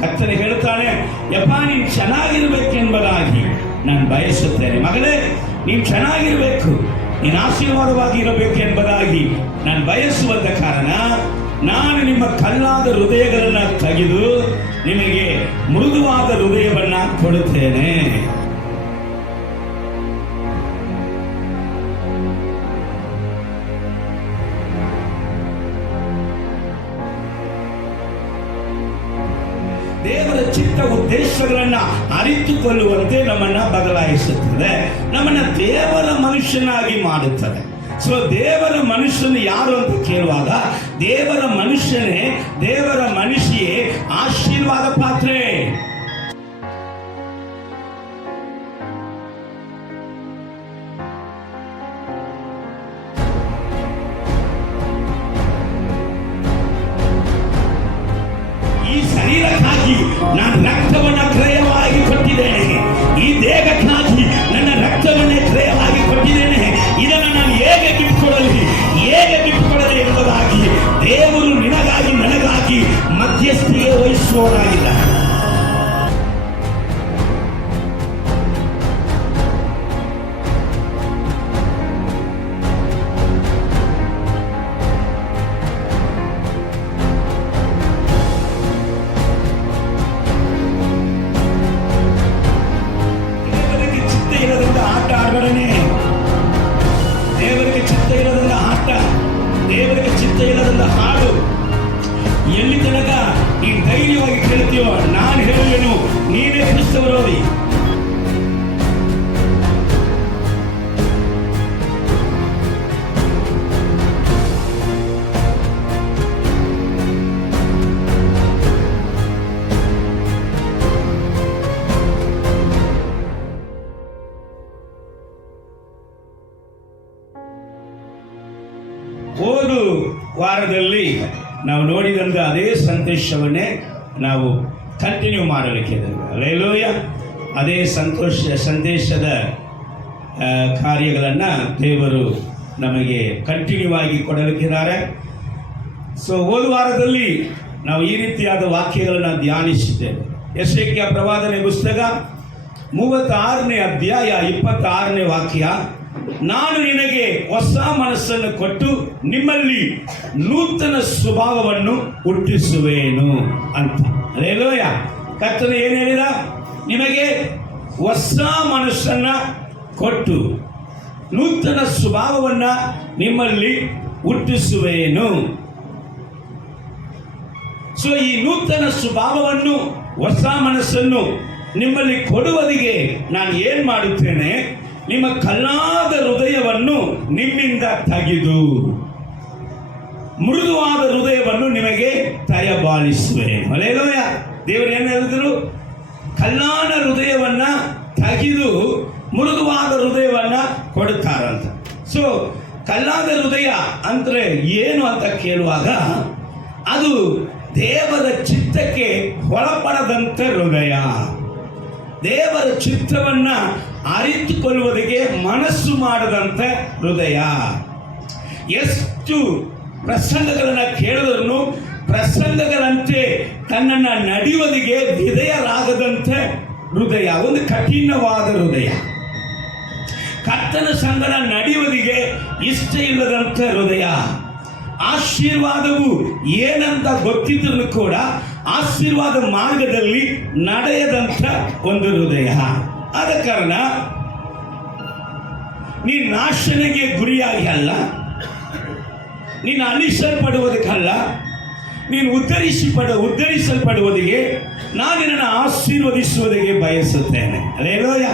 ಕರ್ತನೆ ಹೇಳ್ತಾನೆ, ಯಪ್ಪ ನೀನು ಚೆನ್ನಾಗಿರ್ಬೇಕೆಂಬುದಾಗಿ ನಾನು ಬಯಸುತ್ತೇನೆ. ಮಗಳೇ, ನೀನು ಚೆನ್ನಾಗಿರ್ಬೇಕು, ನೀನು ಆಶೀರ್ವಾದವಾಗಿ ಇರಬೇಕು ಎಂಬುದಾಗಿ ನಾನು ಬಯಸುವಂತ ಕಾರಣ ನಾನು ನಿಮ್ಮ ಕಲ್ಲಾದ ಹೃದಯಗಳನ್ನು ತೆಗೆದು ನಿಮಗೆ ಮೃದುವಾದ ಹೃದಯವನ್ನ ಕೊಡುತ್ತೇನೆ. ದೇವರ ಚಿತ್ತ ಉದ್ದೇಶಗಳನ್ನ ಅರಿತುಕೊಳ್ಳುವಂತೆ ನಮ್ಮನ್ನ ಬದಲಾಯಿಸುತ್ತದೆ, ನಮ್ಮನ್ನ ದೇವರ ಮನುಷ್ಯನಾಗಿ ಮಾಡುತ್ತದೆ. ಸೊ ದೇವರ ಮನುಷ್ಯನು ಯಾರು ಅಂತ ಕೇಳುವಾಗ, ದೇವರ ಮನುಷ್ಯನೇ, ದೇವರ ಮನುಷ್ಯೇ ಆಶೀರ್ವಾದ ಪಾತ್ರೆ. ಈ ಶರೀರಕ್ಕಾಗಿ ನಾನು ರಕ್ತವನ್ನ ಕ್ರಯವಾಗಿ ಕೊಟ್ಟಿದ್ದೇನೆ, ಈ ದೇಹಕ್ಕಾಗಿ ನನ್ನ ರಕ್ತವನ್ನೇ ಕ್ರಯವಾಗಿ ಕೊಟ್ಟಿದ್ದೇನೆ, ಇದನ್ನು ನಾನು ಹೇಗೆ ಬಿಟ್ಟುಕೊಡಲಿ, ಹೇಗೆ ಬಿಟ್ಟುಕೊಡಲಿ ಎಂಬುದಾಗಿ ದೇವರು ನಿನಗಾಗಿ ನನಗಾಗಿ ಮಧ್ಯಸ್ಥಿಗೆ ವಹಿಸುವವರಾಗಿದ್ದಾರೆ. ದೇವರಿಗೆ ಚಿತ್ತ ಇಲ್ಲದಂತ ಆಟ, ದೇವರಿಗೆ ಚಿತ್ತ ಇಲ್ಲದಂತ ಹಾಡು ಎಲ್ಲಿ ತನಕ ನೀನು ಧೈರ್ಯವಾಗಿ ಕೇಳ್ತೀವೋ ನಾನು ಹೇಳುವೆನು ನೀವೇ ಕ್ರಿಸ್ತ ವಿರೋಧಿ. ಹೋದ ವಾರದಲ್ಲಿ ನಾವು ನೋಡಿದಂಥ ಅದೇ ಸಂದೇಶವನ್ನೇ ನಾವು ಕಂಟಿನ್ಯೂ ಮಾಡಲಿಕ್ಕಿದ್ದೇವೆ. ಹಲ್ಲೆಲೂಯ. ಅದೇ ಸಂದೇಶದ ಕಾರ್ಯಗಳನ್ನು ದೇವರು ನಮಗೆ ಕಂಟಿನ್ಯೂ ಆಗಿ ಕೊಡಲಿಕ್ಕಿದ್ದಾರೆ. ಸೊ ಹೋದ ವಾರದಲ್ಲಿ ನಾವು ಈ ರೀತಿಯಾದ ವಾಕ್ಯಗಳನ್ನು ಧ್ಯಾನಿಸಿದ್ದೇವೆ. ಯೆಶಾಯ ಪ್ರವಾದನೆ ಪುಸ್ತಕ 36ನೇ ಅಧ್ಯಾಯ 26ನೇ ವಾಕ್ಯ, ನಾನು ನಿನಗೆ ಹೊಸ ಮನಸ್ಸನ್ನು ಕೊಟ್ಟು ನಿಮ್ಮಲ್ಲಿ ನೂತನ ಸ್ವಭಾವವನ್ನು ಹುಟ್ಟಿಸುವೇನು ಅಂತ. ಹಲ್ಲೆಲೂಯ. ಕರ್ತನು ಏನು ಹೇಳಿದ? ನಿಮಗೆ ಹೊಸ ಮನಸ್ಸನ್ನ ಕೊಟ್ಟು ನೂತನ ಸ್ವಭಾವವನ್ನ ನಿಮ್ಮಲ್ಲಿ ಹುಟ್ಟಿಸುವೇನು. ಸೊ ಈ ನೂತನ ಸ್ವಭಾವವನ್ನು, ಹೊಸ ಮನಸ್ಸನ್ನು ನಿಮ್ಮಲ್ಲಿ ಕೊಡುವುದಿಗೆ ನಾನು ಏನು ಮಾಡುತ್ತೇನೆ? ನಿಮ್ಮ ಕಲ್ಲಾದ ಹೃದಯವನ್ನು ನಿಮ್ಮಿಂದ ತೆಗೆದು ಮೃದುವಾದ ಹೃದಯವನ್ನು ನಿಮಗೆ ದಯಪಾಲಿಸುವೆ. ಹಲ್ಲೆಲೂಯ. ದೇವರು ಏನು ಹೇಳಿದ್ರು? ಕಲ್ಲಾದ ಹೃದಯವನ್ನ ತೆಗೆದು ಮೃದುವಾದ ಹೃದಯವನ್ನ ಕೊಡುತ್ತಾರಂತ. ಸೊ ಕಲ್ಲಾದ ಹೃದಯ ಅಂದ್ರೆ ಏನು ಅಂತ ಕೇಳುವಾಗ, ಅದು ದೇವರ ಚಿತ್ತಕ್ಕೆ ಒಳಪಡದಂತ ಹೃದಯ, ದೇವರ ಚಿತ್ತವನ್ನ ಅರಿತುಕೊಳ್ಳುವುದಕ್ಕೆ ಮನಸ್ಸು ಮಾಡದಂತ ಹೃದಯ. ಎಷ್ಟು ಪ್ರಸಂಗಗಳನ್ನು ಕೇಳಿದ್ರು ಪ್ರಸಂಗಗಳಂತೆ ತನ್ನನ್ನು ನಡೆಯುವುದಕ್ಕೆ ವಿಧೇಯರಾಗದಂತೆ ಹೃದಯ, ಒಂದು ಕಠಿಣವಾದ ಹೃದಯ. ಕರ್ತನ ಸಂಗಡ ನಡೆಯುವುದಕ್ಕೆ ಇಷ್ಟ ಇಲ್ಲದಂತ ಹೃದಯ. ಆಶೀರ್ವಾದವು ಏನಂತ ಗೊತ್ತಿದ್ರೂ ಕೂಡ ಆಶೀರ್ವಾದ ಮಾರ್ಗದಲ್ಲಿ ನಡೆಯದಂತ ಒಂದು ಹೃದಯ. ಆದ ಕಾರಣ ನೀನು ನಾಶನೆಗೆ ಗುರಿಯಾಗಿ ಅಲ್ಲ, ನೀನು ಅಳಿಸಲ್ಪಡುವುದಕ್ಕಲ್ಲ, ನೀನು ಉದ್ಧರಿಸಲ್ಪಡುವುದಕ್ಕೆ ನಾನು ನಿನ್ನನ್ನು ಆಶೀರ್ವದಿಸುವುದಕ್ಕೆ ಬಯಸುತ್ತೇನೆ. ಹಲ್ಲೆಲೂಯ.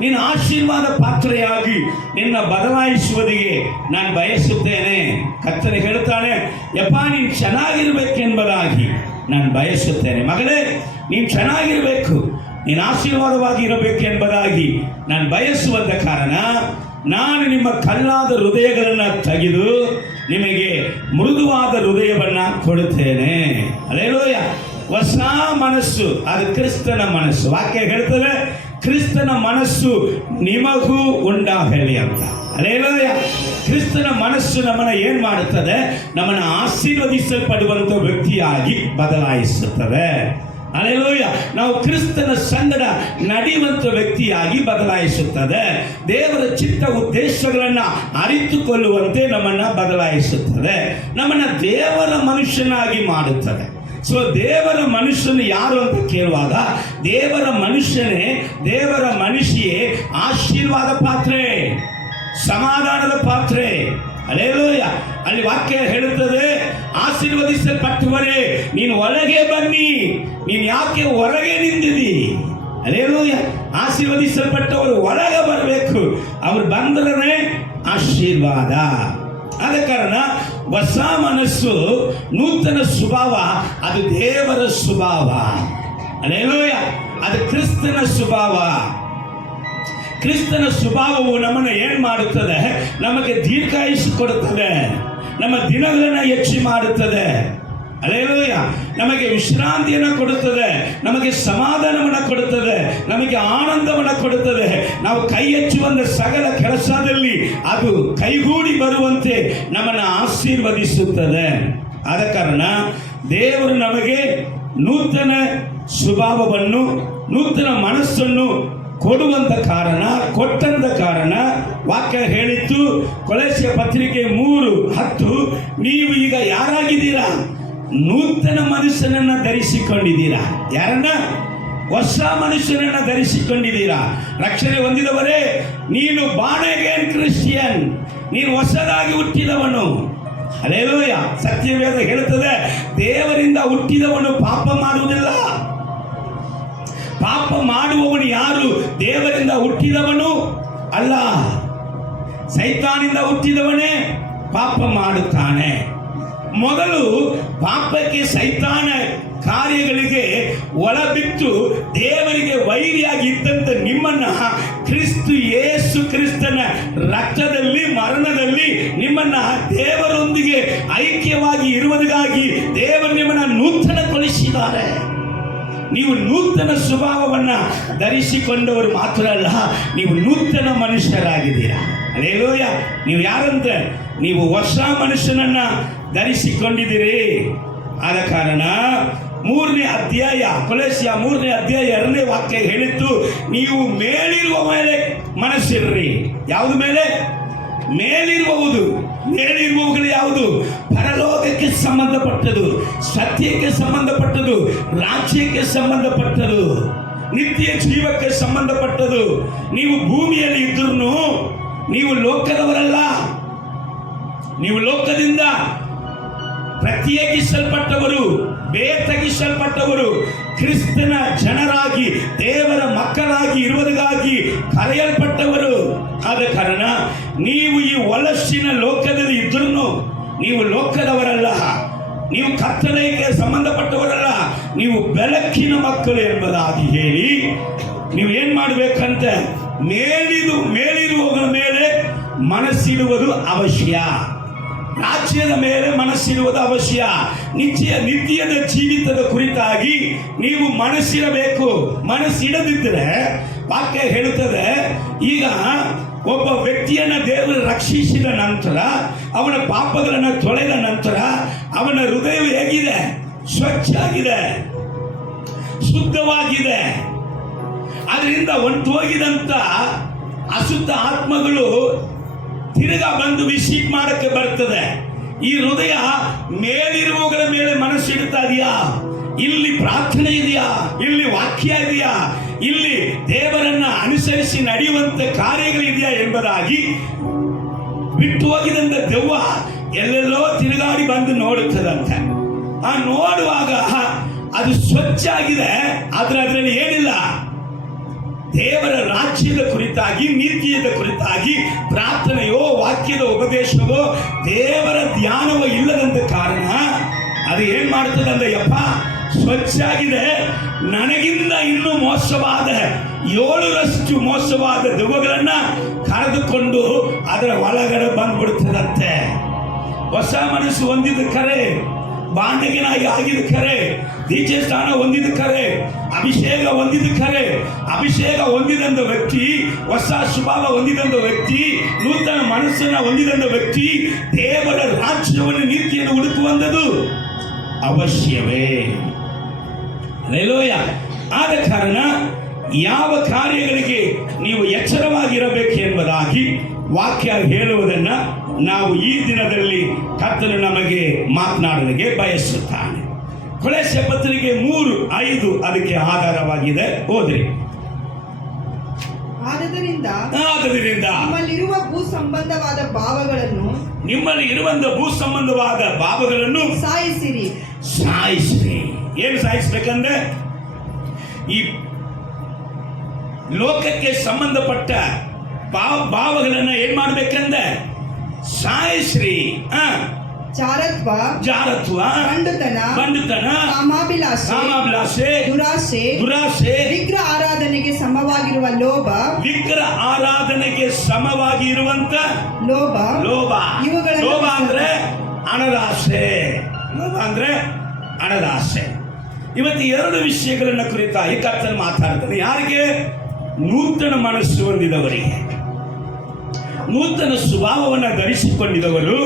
ನೀನು ಆಶೀರ್ವಾದ ಪಾತ್ರೆಯಾಗಿ ನಿನ್ನ ಬದಲಾಯಿಸುವುದಕ್ಕೆ ನಾನು ಬಯಸುತ್ತೇನೆ. ಕರ್ತನೆ ಹೇಳ್ತಾನೆ, ಯಪ್ಪ ನೀನು ಚೆನ್ನಾಗಿರ್ಬೇಕೆಂಬುದಾಗಿ ನಾನು ಬಯಸುತ್ತೇನೆ. ಮಗಳೇ, ನೀನು ಚೆನ್ನಾಗಿರಬೇಕು, ನೀನು ಆಶೀರ್ವಾದವಾಗಿ ಇರಬೇಕು ಎಂಬುದಾಗಿ ನಾನು ಬಯಸುವಂತ ಕಾರಣ ನಾನು ನಿಮ್ಮ ಕಲ್ಲಾದ ಹೃದಯಗಳನ್ನು ತೆಗೆದು ನಿಮಗೆ ಮೃದುವಾದ ಹೃದಯವನ್ನ ಕೊಡುತ್ತೇನೆ. ಹಲ್ಲೆಲೂಯ. ಹೊಸ ಮನಸ್ಸು, ಅದು ಕ್ರಿಸ್ತನ ಮನಸ್ಸು. ವಾಕ್ಯ ಹೇಳ್ತದೆ, ಕ್ರಿಸ್ತನ ಮನಸ್ಸು ನಿಮಗೂ ಉಂಟಾಗಲಿ ಅಂತ. ಹಲ್ಲೆಲೂಯ. ಕ್ರಿಸ್ತನ ಮನಸ್ಸು ನಮ್ಮನ್ನು ಏನು ಮಾಡುತ್ತದೆ? ನಮ್ಮನ್ನು ಆಶೀರ್ವದಿಸಲ್ಪಡುವಂಥ ವ್ಯಕ್ತಿಯಾಗಿ ಬದಲಾಯಿಸುತ್ತದೆ. ಹಲ್ಲೆಲೂಯ. ನಾವು ಕ್ರಿಸ್ತನ ಸಂಗಡ ನಡೆಯುವಂತ ವ್ಯಕ್ತಿಯಾಗಿ ಬದಲಾಯಿಸುತ್ತದೆ. ದೇವರ ಚಿತ್ತ ಉದ್ದೇಶಗಳನ್ನು ಅರಿತುಕೊಳ್ಳುವಂತೆ ನಮ್ಮನ್ನ ಬದಲಾಯಿಸುತ್ತದೆ, ನಮ್ಮನ್ನ ದೇವರ ಮನುಷ್ಯನಾಗಿ ಮಾಡುತ್ತದೆ. ಸೊ ದೇವರ ಮನುಷ್ಯನು ಯಾರು ಅಂತ ಕೇಳುವಾಗ, ದೇವರ ಮನುಷ್ಯನೇ, ದೇವರ ಮನುಷ್ಯೇ ಆಶೀರ್ವಾದ ಪಾತ್ರೆ, ಸಮಾಧಾನದ ಪಾತ್ರೆ. ಹಲ್ಲೆಲೂಯ. ಅಲ್ಲಿ ವಾಕ್ಯ ಹೇಳುತ್ತದೆ, ಆಶೀರ್ವದಿಸಲ್ಪಟ್ಟವರೇ ನೀನು ಒಳಗೆ ಬನ್ನಿ, ನೀನು ಯಾಕೆ ಹೊರಗೆ ನಿಂತಿದಿ? ಹಲ್ಲೆಲೂಯ. ಆಶೀರ್ವದಿಸಲ್ಪಟ್ಟವರು ಒಳಗೆ ಬರಬೇಕು, ಅವ್ರು ಬಂದ್ರೆ ಆಶೀರ್ವಾದ. ಆದ ಕಾರಣ ಹೊಸ ಮನಸ್ಸು, ನೂತನ ಸ್ವಭಾವ, ಅದು ದೇವರ ಸ್ವಭಾವ. ಹಲ್ಲೆಲೂಯ. ಅದು ಕ್ರಿಸ್ತನ ಸ್ವಭಾವ. ಕ್ರಿಸ್ತನ ಸ್ವಭಾವವು ನಮ್ಮನ್ನು ಏನ್ ಮಾಡುತ್ತದೆ? ನಮಗೆ ದೀರ್ಘಾಯುಷ್ಯ ಕೊಡುತ್ತದೆ, ನಮ್ಮ ದಿನಗಳನ್ನು ಹೆಚ್ಚು ಮಾಡುತ್ತದೆ. ಹಲ್ಲೆಲೂಯ. ನಮಗೆ ವಿಶ್ರಾಂತಿಯನ್ನು ಕೊಡುತ್ತದೆ, ನಮಗೆ ಸಮಾಧಾನವನ್ನು ಕೊಡುತ್ತದೆ, ನಮಗೆ ಆನಂದವನ್ನು ಕೊಡುತ್ತದೆ. ನಾವು ಕೈ ಹೆಚ್ಚುವಂತ ಸಕಲ ಕೆಲಸದಲ್ಲಿ ಅದು ಕೈಗೂಡಿ ಬರುವಂತೆ ನಮ್ಮನ್ನು ಆಶೀರ್ವದಿಸುತ್ತದೆ. ಆದ ಕಾರಣ ದೇವರು ನಮಗೆ ನೂತನ ಸ್ವಭಾವವನ್ನು, ನೂತನ ಮನಸ್ಸನ್ನು ಕೊಟ್ಟಂತ ಕಾರಣ ವಾಕ್ಯ ಹೇಳಿತ್ತು, ಕೊಲೊಸ್ಸೆ ಪತ್ರಿಕೆ 3:10, ನೀವು ಈಗ ಯಾರಾಗಿದ್ದೀರಾ? ನೂತನ ಮನುಷ್ಯನನ್ನ ಧರಿಸಿಕೊಂಡಿದ್ದೀರಾ. ಯಾರನ್ನ? ಹೊಸ ಮನುಷ್ಯನನ್ನ ಧರಿಸಿಕೊಂಡಿದ್ದೀರಾ. ರಕ್ಷಣೆ ಹೊಂದಿದವರೇ, ನೀನು ಬಾರ್ನ್ ಅಗೇನ್ ಕ್ರಿಶ್ಚಿಯನ್, ನೀನು ಹೊಸದಾಗಿ ಹುಟ್ಟಿದವನು. ಹಲ್ಲೆಲೂಯ. ಸತ್ಯವೇದ ಹೇಳುತ್ತದೆ, ದೇವರಿಂದ ಹುಟ್ಟಿದವನು ಪಾಪ ಮಾಡುವುದಿಲ್ಲ. ಪಾಪ ಮಾಡುವವನು ಯಾರು? ದೇವರಿಂದ ಹುಟ್ಟಿದವನು ಅಲ್ಲ, ಸೈತಾನಿಂದ ಹುಟ್ಟಿದವನೇ ಪಾಪ ಮಾಡುತ್ತಾನೆ. ಮೊದಲು ಪಾಪಕ್ಕೆ, ಸೈತಾನ ಕಾರ್ಯಗಳಿಗೆ ಒಳಬಿದ್ದು ದೇವರಿಗೆ ವೈರಿಯಾಗಿ ಇದ್ದಂತ ನಿಮ್ಮನ್ನ ಕ್ರಿಸ್ತು ಯೇಸು ಕ್ರಿಸ್ತನ ರಕ್ತದಲ್ಲಿ, ಮರಣದಲ್ಲಿ ನಿಮ್ಮನ್ನ ದೇವರೊಂದಿಗೆ ಐಕ್ಯವಾಗಿ ಇರುವುದಕ್ಕಾಗಿ ದೇವರು ನಿಮ್ಮನ್ನ ನೂತನಗೊಳಿಸಿದ್ದಾರೆ. ನೀವು ನೂತನ ಸ್ವಭಾವವನ್ನ ಧರಿಸಿಕೊಂಡವರು ಮಾತ್ರ ಅಲ್ಲ, ನೀವು ನೂತನ ಮನುಷ್ಯರಾಗಿದ್ದೀರಾ. ಹಲ್ಲೆಲೂಯ. ನೀವು ಯಾರಂತೆ? ನೀವು ಹೊಸ ಮನುಷ್ಯನನ್ನ ಧರಿಸಿಕೊಂಡಿದ್ದೀರಿ. ಆದ ಕಾರಣ 3ನೇ ಅಧ್ಯಾಯ, ಕೊಲೊಸ್ಸೆ 3ನೇ ಅಧ್ಯಾಯ 2ನೇ ವಾಕ್ಯ ಹೇಳಿತ್ತು, ನೀವು ಮೇಲಿರುವ ಮೇಲೆ ಮನಸ್ಸಿರ್ರಿ. ಯಾವುದು ಮೇಲೆ? ಮೇಲಿರುವುದು. ಮೇಲಿರುವವುಗಳು ಯಾವುದು? ಪರಲೋಕಕ್ಕೆ ಸಂಬಂಧಪಟ್ಟದು, ಸತ್ಯಕ್ಕೆ ಸಂಬಂಧಪಟ್ಟದು, ರಾಜ್ಯಕ್ಕೆ ಸಂಬಂಧಪಟ್ಟದು, ನಿತ್ಯ ಜೀವಕ್ಕೆ ಸಂಬಂಧಪಟ್ಟದು. ನೀವು ಭೂಮಿಯಲ್ಲಿ ಇದ್ರೂ ನೀವು ಲೋಕದವರಲ್ಲ, ನೀವು ಲೋಕದಿಂದ ಪ್ರತ್ಯೇಕಿಸಲ್ಪಟ್ಟವರು, ಬೇರ್ಪಡಿಸಲ್ಪಟ್ಟವರು, ಕ್ರಿಸ್ತನ ಜನರಾಗಿ, ದೇವರ ಮಕ್ಕಳಾಗಿ ಇರುವುದಕ್ಕಾಗಿ ಕರೆಯಲ್ಪಟ್ಟವರು. ಆದ ಕಾರಣ ನೀವು ಈ ಹೊಲಸಿನ ಲೋಕದಲ್ಲಿ ಇದ್ರೂ ನೀವು ಲೋಕದವರಲ್ಲ, ನೀವು ಕತ್ತಲೆಗೆ ಸಂಬಂಧಪಟ್ಟವರಲ್ಲ, ನೀವು ಬೆಳಕಿನ ಮಕ್ಕಳು ಎಂಬುದಾಗಿ ಹೇಳಿ ನೀವು ಏನ್ ಮಾಡಬೇಕಂತ, ಮೇಲಿರುವವರ ಮೇಲೆ ಮನಸ್ಸಿಡುವುದು ಅವಶ್ಯ, ರಾಜ್ಯದ ಮೇಲೆ ಮನಸ್ಸಿರುವುದು ಅವಶ್ಯ. ನಿತ್ಯದ ಜೀವಿತದ ಕುರಿತಾಗಿ ನೀವು ಮನಸ್ಸಿರಬೇಕು. ಮನಸ್ಸಿಡದಿದ್ದರೆ ವಾಕ್ಯ ಹೇಳುತ್ತದೆ, ಈಗ ಒಬ್ಬ ವ್ಯಕ್ತಿಯನ್ನ ದೇವರು ರಕ್ಷಿಸಿದ ನಂತರ, ಅವನ ಪಾಪಗಳನ್ನು ತೊಳೆದ ನಂತರ ಅವನ ಹೃದಯ ಹೇಗಿದೆ? ಸ್ವಚ್ಛ ಆಗಿದೆ, ಶುದ್ಧವಾಗಿದೆ. ಅದರಿಂದ ಹೊಂಟೋಗಿದಂತ ಅಶುದ್ಧ ಆತ್ಮಗಳು ತಿರುಗಾ ಬಂದು ವಿಸಿಟ್ ಮಾಡಕ್ಕೆ ಬರ್ತದೆ. ಈ ಹೃದಯ ಮೇಲಿರುವವುಗಳ ಮೇಲೆ ಮನಸ್ಸಿಡ್ತಾ ಇದೆಯಾ? ಇಲ್ಲಿ ಪ್ರಾರ್ಥನೆ ಇದೆಯಾ? ಇಲ್ಲಿ ವಾಕ್ಯ ಇದೆಯಾ? ಇಲ್ಲಿ ದೇವರನ್ನ ಅನುಸರಿಸಿ ನಡೆಯುವಂತ ಕಾರ್ಯಗಳಿದೆಯಾ ಎಂಬುದಾಗಿ ಬಿಟ್ಟು ಹೋಗಿದಂತ ದೆವ್ವ ಎಲ್ಲೆಲ್ಲೋ ತಿರುಗಾಡಿ ಬಂದು ನೋಡುತ್ತದಂತೆ. ಆ ನೋಡುವಾಗ ಅದು ಸ್ವಚ್ಛ ಆಗಿದೆ, ಆದ್ರೆ ಅದರಲ್ಲಿ ಏನಿಲ್ಲ? ದೇವರ ರಾಜ್ಯದ ಕುರಿತಾಗಿ, ನೀತಿಯದ ಕುರಿತಾಗಿ ಪ್ರಾರ್ಥನೆಯೋ ವಾಕ್ಯದ ಉಪದೇಶವೋ ದೇವರ ಧ್ಯಾನವೋ ಇಲ್ಲದಂತ ಕಾರಣ ಅದು ಏನ್ ಮಾಡ್ತದೆ ಅಂದ್ರೆ, ಯಪ್ಪ ಸ್ವಚ್ಛ ಆಗಿದೆ, ನನಗಿಂತ ಇನ್ನೂ ಮೋಸವಾದ 7ರಷ್ಟು ಮೋಸವಾದ ದೆವ್ವಗಳನ್ನ ಕರೆದುಕೊಂಡು ಅದರ ಒಳಗಡೆ ಬಂದ್ಬಿಡ್ತದಂತೆ. ಹೊಸ ಮನಸ್ಸು ಹೊಂದಿದ ಕರೆ, ಬಾಂಡಗಿನಾಗಿ ಆಗಿದ ಕರೆ, ದೀಕ್ಷೆ ಸ್ಥಾನ ಹೊಂದಿದ ಕರೆ, ಅಭಿಷೇಕ ಹೊಂದಿದ ಕರೆ, ಅಭಿಷೇಕ ಹೊಂದಿದಂತ ವ್ಯಕ್ತಿ, ಹೊಸ ಸ್ವಭಾವ ಹೊಂದಿದಂತ ವ್ಯಕ್ತಿ, ನೂತನ ಮನಸ್ಸನ್ನ ಹೊಂದಿದಂತ ವ್ಯಕ್ತಿ ದೇವರ ರಾಜ್ಯವನ್ನು, ನೀತಿಯನ್ನು ಹುಡುಕುವಂಥದ್ದು ಅವಶ್ಯವೇ. ಹಲ್ಲೆಲೂಯ. ಆದ ಕಾರಣ ಯಾವ ಕಾರ್ಯಗಳಿಗೆ ನೀವು ಎಚ್ಚರವಾಗಿರಬೇಕು ಎಂಬುದಾಗಿ ವಾಕ್ಯ ಹೇಳುವುದನ್ನು ನಾವು ಈ ದಿನದಲ್ಲಿ ಕರ್ತನು ನಮಗೆ ಮಾತನಾಡಲಿಕ್ಕೆ ಬಯಸುತ್ತಾನೆ. ಕೊಲೊಸ್ಸೆ ಪತ್ರಿಕೆ 3:5 ಅದಕ್ಕೆ ಆಧಾರವಾಗಿದೆ. ಓದ್ರಿ. ಆದದರಿಂದ ನಿಮ್ಮಲ್ಲಿರುವ ಭೂ ಸಂಬಂಧವಾದ ಭಾವಗಳನ್ನು ಸಾಯಿಸಿರಿ. ಏನು ಸಾಯಿಸ್ಬೇಕಂದ್ರೆ ಈ ಲೋಕಕ್ಕೆ ಸಂಬಂಧಪಟ್ಟ ಭಾವಗಳನ್ನ ಏನ್ ಮಾಡ್ಬೇಕಂದ್ರೆ ಸಾಯಿಸ್ರಿ. ಜಾರತ್ವ, ಬಂಡುತನ, ಕಾಮಾಭಿಲಾಷೆ, ದುರಾಶೆ, ವಿಗ್ರಹ ಆರಾಧನೆಗೆ ಸಮವಾಗಿರುವ ಲೋಭ, ಲೋಭ ಅಂದ್ರೆ ಹಣದಾಸೆ. ಹಣದಾಸೆ. ಇವತ್ತು 2 ವಿಷಯಗಳನ್ನ ಕುರಿತಾಗಿ ಕರ್ತನು ಮಾತಾಡ್ತಾನೆ. ಯಾರಿಗೆ? ನೂತನ ಮನಸ್ಸು ಹೊಂದಿದವರಿಗೆ, ನೂತನ ಸ್ವಭಾವವನ್ನು ಧರಿಸಿಕೊಂಡಿದವರು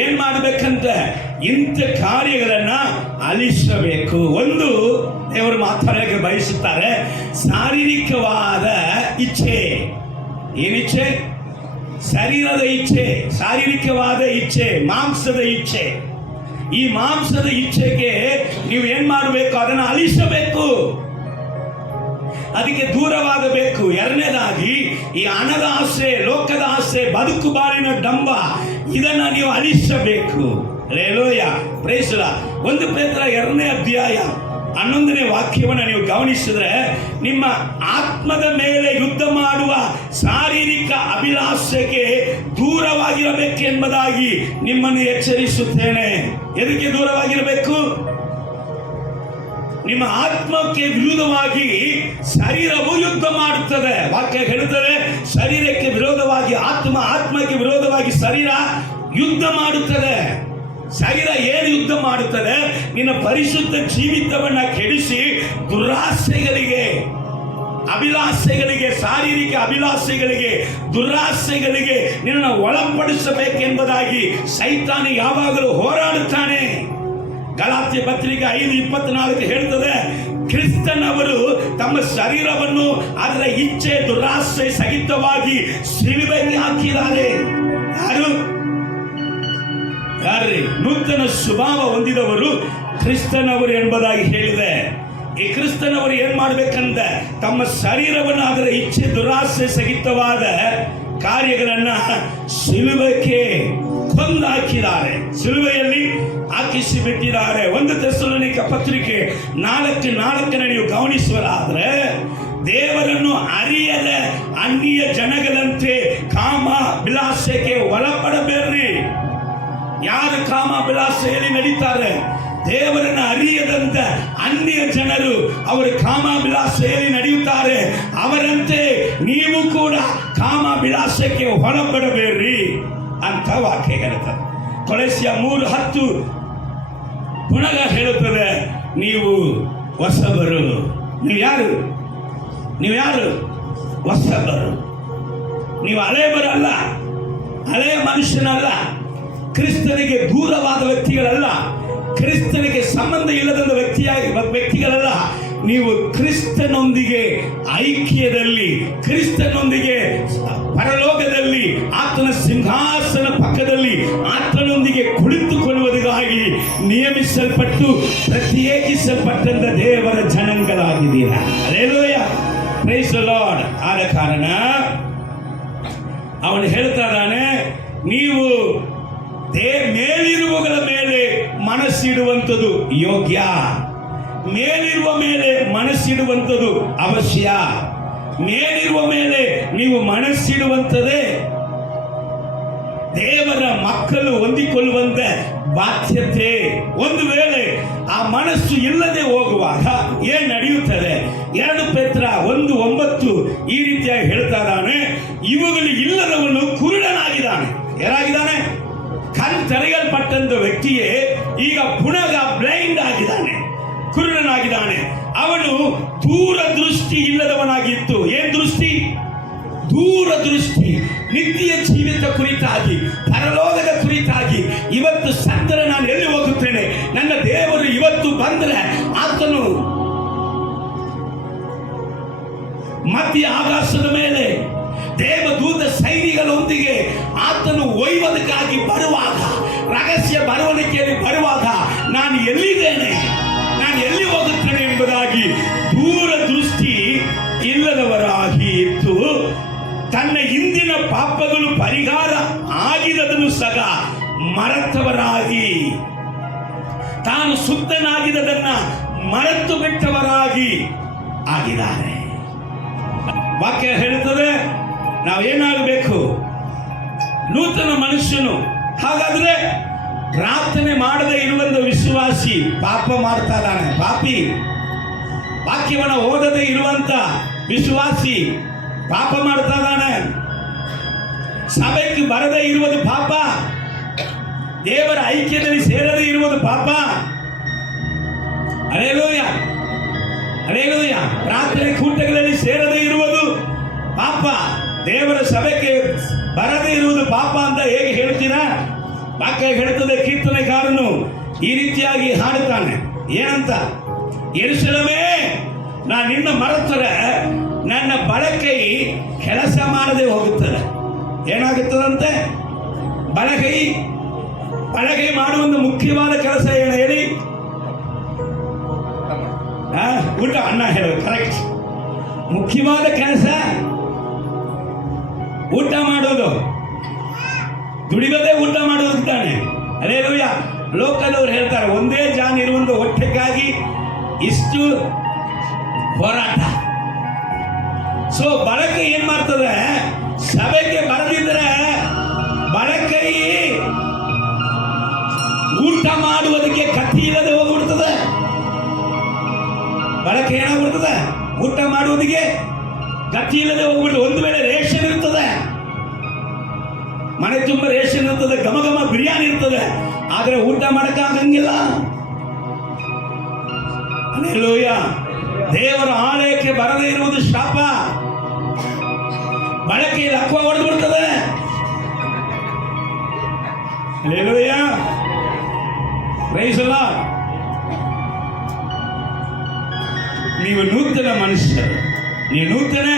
ಏನ್ ಮಾಡ್ಬೇಕಂತ ಇಂಥ ಕಾರ್ಯಗಳನ್ನ ಅಲಿಸಬೇಕು. ಒಂದು, ದೇವರು ಮಾತಾಡಕ್ಕೆ ಬಯಸುತ್ತಾರೆ, ಶಾರೀರಿಕವಾದ ಇಚ್ಛೆ. ಏನಿಚ್ಛೆ? ಶರೀರದ ಇಚ್ಛೆ, ಶಾರೀರಿಕವಾದ ಇಚ್ಛೆ, ಮಾಂಸದ ಇಚ್ಛೆ. ಈ ಮಾಂಸದ ಇಚ್ಛೆಗೆ ನೀವು ಏನ್ ಮಾಡಬೇಕು? ಅದನ್ನು ಅಲಿಸಬೇಕು, ಅದಕ್ಕೆ ದೂರವಾಗಬೇಕು. 2ನೇದಾಗಿ ಈ ಹಣದ ಆಸೆ, ಲೋಕದ ಆಸೆ, ಬದುಕು ಬಾಳಿನ ಡಂಬ, ಇದನ್ನ ನೀವು ಅಲಿಸಬೇಕು. Hallelujah, praise the lord. 1 ಪೇತ್ರ 2ನೇ ಅಧ್ಯಾಯ 11ನೇ ವಾಕ್ಯವನ್ನು ನೀವು ಗಮನಿಸಿದ್ರೆ, ನಿಮ್ಮ ಆತ್ಮದ ಮೇಲೆ ಯುದ್ಧ ಮಾಡುವ ಶಾರೀರಿಕ ಅಭಿಲಾಷೆಗೆ ದೂರವಾಗಿರಬೇಕು ಎಂಬುದಾಗಿ ನಿಮ್ಮನ್ನು ಎಚ್ಚರಿಸುತ್ತೇನೆ. ಎದಕ್ಕೆ ದೂರವಾಗಿರಬೇಕು? ನಿಮ್ಮ ಆತ್ಮಕ್ಕೆ ವಿರುದ್ಧವಾಗಿ ಶರೀರವು ಯುದ್ಧ ಮಾಡುತ್ತದೆ. ವಾಕ್ಯ ಹೇಳುತ್ತದೆ, ಶರೀರಕ್ಕೆ ವಿರೋಧವಾಗಿ ಆತ್ಮ, ಆತ್ಮಕ್ಕೆ ವಿರೋಧವಾಗಿ ಶರೀರ ಯುದ್ಧ ಮಾಡುತ್ತದೆ. ಶರೀರ ಏನು ಯುದ್ಧ ಮಾಡುತ್ತದೆ? ನಿನ್ನ ಪರಿಶುದ್ಧ ಜೀವಿತವನ್ನ ಕೆಡಿಸಿ ದುರಾಸೆಗಳಿಗೆ, ಅಭಿಲಾಷೆಗಳಿಗೆ, ಶಾರೀರಿಕ ಅಭಿಲಾಷೆಗಳಿಗೆ, ದುರಾಸೆಗಳಿಗೆ ನಿನ್ನನ್ನು ಒಳಪಡಿಸಬೇಕೆಂಬುದಾಗಿ ಸೈತಾನ ಯಾವಾಗಲೂ ಹೋರಾಡುತ್ತಾನೆ. ಗಲಾತ್ಯ ಪತ್ರಿಕೆ 5:24 ಹೇಳ್ತದೆ, ಕ್ರಿಸ್ತನವರು ತಮ್ಮ ಶರೀರವನ್ನು ಅದರ ಇಚ್ಛೆ, ದುರಾಸೆ ಸಹಿತವಾಗಿ ಶಿಲುಬೆಗೆ ಹಾಕಿದ್ದಾರೆ. ಯಾರ್ರಿ? ನೂತನ ಸ್ವಭಾವ ಹೊಂದಿದವರು ಕ್ರಿಸ್ತನವರು ಎಂಬುದಾಗಿ ಹೇಳಿದೆ. ಈ ಕ್ರಿಸ್ತನವರು ಏನ್ ಮಾಡ್ಬೇಕಂದ ತಮ್ಮ ಶರೀರವನ್ನು ಅದರ ಇಚ್ಛೆ, ದುರಾಸೆ ಸಹಿತವಾದ ಕಾರ್ಯಗಳನ್ನ ಶಿಲುಬೆಗೆ ಕೊಂದು ಹಾಕಿದ್ದಾರೆ, ಶಿಲುಬೆಯಲ್ಲಿ ಹಾಕಿಸಿ ಬಿಟ್ಟಿದ್ದಾರೆ. 1 ಥೆಸಲೋನಿಕ ಪತ್ರಿಕೆ 4:4 ನೀವು ಗಮನಿಸುವರಾದ್ರೆ, ದೇವರನ್ನು ಅರಿಯದ ಅನ್ಯ ಜನಗಳಂತೆ ಕಾಮ ವಿಲಾಸಕ್ಕೆ ಒಳಪಡಬೇಡ್ರಿ. ಯಾರು ಕಾಮ ವಿಲಾಸೆಯಲ್ಲಿ ನಡೀತಾರೆ? ದೇವರನ್ನು ಅರಿಯದಂತ ಅನ್ಯ ಜನರು ಅವರು ಕಾಮ ವಿಲಾಸೆಯಲ್ಲಿ ನಡೆಯುತ್ತಾರೆ. ಅವರಂತೆ ನೀವು ಕೂಡ ಕಾಮ ವಿಲಾಸಕ್ಕೆ ಒಳಪಡಬೇಡ್ರಿ ಅಂತ ವಾಕ್ಯ ಹೇಳುತ್ತದೆ. ಕೊಲೊಸ್ಸೆ 3:10 ಪುನಃ ಹೇಳುತ್ತದೆ, ನೀವು ಹೊಸಬರು. ನೀವು ಯಾರು? ಹೊಸಬರು. ನೀವು ಹಳೆಯಬರಲ್ಲ, ಹಳೆಯ ಮನುಷ್ಯನಲ್ಲ, ಕ್ರಿಸ್ತನಿಗೆ ದೂರವಾದ ವ್ಯಕ್ತಿಗಳಲ್ಲ, ಕ್ರಿಸ್ತನಿಗೆ ಸಂಬಂಧ ಇಲ್ಲದ ವ್ಯಕ್ತಿಗಳಲ್ಲ. ನೀವು ಕ್ರಿಸ್ತನೊಂದಿಗೆ ಐಕ್ಯದಲ್ಲಿ, ಕ್ರಿಸ್ತನೊಂದಿಗೆ ಪರಲೋಕದಲ್ಲಿ, ಆತನ ಸಿಂಹಾಸನ ಪಕ್ಕದಲ್ಲಿ ಆತನೊಂದಿಗೆ ಕುಳಿತುಕೊಳ್ಳುವುದಕ್ಕಾಗಿ ನಿಯಮಿಸಲ್ಪಟ್ಟು ಪ್ರತ್ಯೇಕಿಸಲ್ಪಟ್ಟಂತ ದೇವರ ಜನಾಂಗಗಳಾಗಿದ್ದೀರಾ. Hallelujah, praise the lord. ಆದ ಕಾರಣ ಅವನು ಹೇಳ್ತಾ ಇದ್ದಾನೆ, ನೀವು ಮೇಲಿರುವಗಳ ಮೇಲೆ ಮನಸ್ಸಿಡುವಂಥದ್ದು ಯೋಗ್ಯ, ಮೇಲಿರುವ ಮೇಲೆ ಮನಸ್ಸಿಡುವಂಥದ್ದು ಅವಶ್ಯ. ಮೇಲಿರುವ ಮೇಲೆ ನೀವು ಮನಸ್ಸಿಡುವಂಥದ್ದೇ ದೇವರ ಮಕ್ಕಳು ಹೊಂದಿಕೊಳ್ಳುವಂತ ಬಾಧ್ಯತೆ. ಒಂದು ವೇಳೆ ಆ ಮನಸ್ಸು ಇಲ್ಲದೆ ಹೋಗುವಾಗ ಏನ್ ನಡೆಯುತ್ತದೆ? 2 ಪೇತ್ರ 1:9 ಈ ರೀತಿಯಾಗಿ ಹೇಳ್ತಾ ಇದ್ದಾನೆ, ಇವುಗಳು ಇಲ್ಲದವನು ಕುರುಡನಾಗಿದ್ದಾನೆ. ಯಾರಾಗಿದ್ದಾನೆ? ಕಣ್ ತೆರೆಯಲ್ಪಟ್ಟಂತ ವ್ಯಕ್ತಿಯೇ ಈಗ ಪುನಃ ಬ್ಲೈಂಡ್ ಆಗಿದ್ದಾನೆ, ಕುರುಡನಾಗಿದ್ದಾನೆ. ಅವನು ದೂರದೃಷ್ಟಿ ಇಲ್ಲದವನಾಗಿತ್ತು. ಏನ್ ದೃಷ್ಟಿ? ದೂರದೃಷ್ಟಿ. ನಿತ್ಯ ಜೀವಿತ ಕುರಿತಾಗಿ, ಪರಲೋಕದ ಕುರಿತಾಗಿ, ಇವತ್ತು ಸತ್ತರೆ ನಾನು ಎಲ್ಲಿ ಹೋಗುತ್ತೇನೆ, ನನ್ನ ನನ್ನ ದೇವರು ಇವತ್ತು ಬಂದ್ರೆ ಆತನು ಮಧ್ಯ ಆಕಾಶದ ಮೇಲೆ ದೇವದೂತ ಸೈನಿಗಳೊಂದಿಗೆ ಆತನು ಒಯ್ಯುವುದಕ್ಕಾಗಿ ಬರುವಾಗ, ರಹಸ್ಯ ಬರವಣಿಗೆಯಲ್ಲಿ ಬರುವಾಗ, ನಾನು ಎಲ್ಲಿದ್ದೇನೆ, ನಾನು ಎಲ್ಲಿ ಹೋಗುತ್ತೇನೆ ಎಂಬುದಾಗಿ ದೂರದೃಷ್ಟಿ ಇಲ್ಲದವರಾಗಿ ಇತ್ತು. ತನ್ನ ಹಿಂದಿನ ಪಾಪಗಳು ಪರಿಹಾರ ಆಗಿದದನ್ನು ಸಹ ಮರೆತವರಾಗಿ, ತಾನು ಶುದ್ಧನಾಗಿದ್ದದನ್ನ ಮರೆತು ಬಿಟ್ಟವರಾಗಿ ಆಗಿದ್ದಾರೆ. ವಾಕ್ಯ ಹೇಳುತ್ತದೆ ನಾವೇನಾಗಬೇಕು? ನೂತನ ಮನುಷ್ಯನು. ಹಾಗಾದ್ರೆ ಪ್ರಾರ್ಥನೆ ಮಾಡದೆ ಇರುವಂತ ವಿಶ್ವಾಸಿ ಪಾಪ ಮಾಡ್ತಾ ಇದ್ದಾನೆ, ಪಾಪಿ. ವಾಕ್ಯವನ್ನು ಓದದೆ ಇರುವಂತ ವಿಶ್ವಾಸಿ ಪಾಪ ಮಾಡ್ತಾ ಇದ್ದಾನೆ. ಸಭೆಗೆ ಬರದೇ ಇರುವುದು ಪಾಪ. ದೇವರ ಐಕ್ಯದಲ್ಲಿ ಸೇರದೇ ಇರುವುದು ಪಾಪ. Hallelujah, hallelujah. ಪ್ರಾರ್ಥನೆ ಕೂಟಗಳಲ್ಲಿ ಸೇರದೇ ಇರುವುದು ಪಾಪ. ದೇವರ ಸಭೆಗೆ ಬರದೇ ಇರುವುದು ಪಾಪ ಅಂತ ಹೇಗೆ ಹೇಳ್ತೀರಾ? ವಾಕ್ಯ ಹೇಳ್ತದೆ, ಕೀರ್ತನೆಗಾರನು ಈ ರೀತಿಯಾಗಿ ಹಾಡುತ್ತಾನೆ. ಏನಂತ? ಯೆರೂಸಲೇಮೇ, ನಾನು ನಿನ್ನ ಮರೆತರೆ ನನ್ನ ಬಲಕೈ ಕೆಲಸ ಮಾಡದೆ ಹೋಗುತ್ತದೆ. ಏನಾಗುತ್ತದಂತೆ? ಬಲಗೈ ಮಾಡುವಂತ ಮುಖ್ಯವಾದ ಕೆಲಸ ಏನು ಹೇಳಿ? ಊಟ, ಅನ್ನ ಹೇಳೋದು ಕರೆಕ್ಟ್. ಮುಖ್ಯವಾದ ಕೆಲಸ ಊಟ ಮಾಡೋದು, ದುಡಿಯೋದೇ ಊಟ ಮಾಡೋದು ತಾನೆ. ಹಲ್ಲೆಲೂಯ. ಲೋಕದವ್ರು ಹೇಳ್ತಾರೆ, ಒಂದೇ ಜಾನ್ ಇರುವಂತ ಹೊಟ್ಟೆಗಾಗಿ ಇಷ್ಟು ಹೋರಾಟ. ಸೊ ಬಳಕೆ ಏನ್ ಮಾಡ್ತದೆ? ಸಭೆಗೆ ಬರದಿದ್ರೆ ಬಳಕೈ ಊಟ ಮಾಡುವುದಕ್ಕೆ ಕತ್ತಿ ಇಲ್ಲದೆ ಹೋಗ್ಬಿಡ್ತದೆ. ಬಳಕೆ ಏನಾಗ್ಬಿಡ್ತದೆ? ಊಟ ಮಾಡುವುದಕ್ಕೆ ಗತಿ ಇಲ್ಲದೆ ಹೋಗ್ಬಿಟ್ಟು. ಒಂದು ವೇಳೆ ರೇಷನ್ ಇರ್ತದೆ, ಮನೆ ತುಂಬ ರೇಷನ್ ಇರ್ತದೆ, ಘಮ ಘಮ ಬಿರಿಯಾನಿ ಇರ್ತದೆ, ಆದ್ರೆ ಊಟ ಮಾಡಕ್ಕೆ ಆಗಂಗಿಲ್ಲ. ಹಲ್ಲೆಲೂಯಾ. ದೇವರ ಆಲಯಕ್ಕೆ ಬರದೇ ಇರುವುದು ಶಾಪ. ಬಳಕೆ ಲಕ್ವ ಹೊಡೆದು ಬಿಡ್ತದೆ. Hallelujah, praise the Lord. ನೀವು ನೂತನ ಮನುಷ್ಯರು, ನೀವು ನೂತನ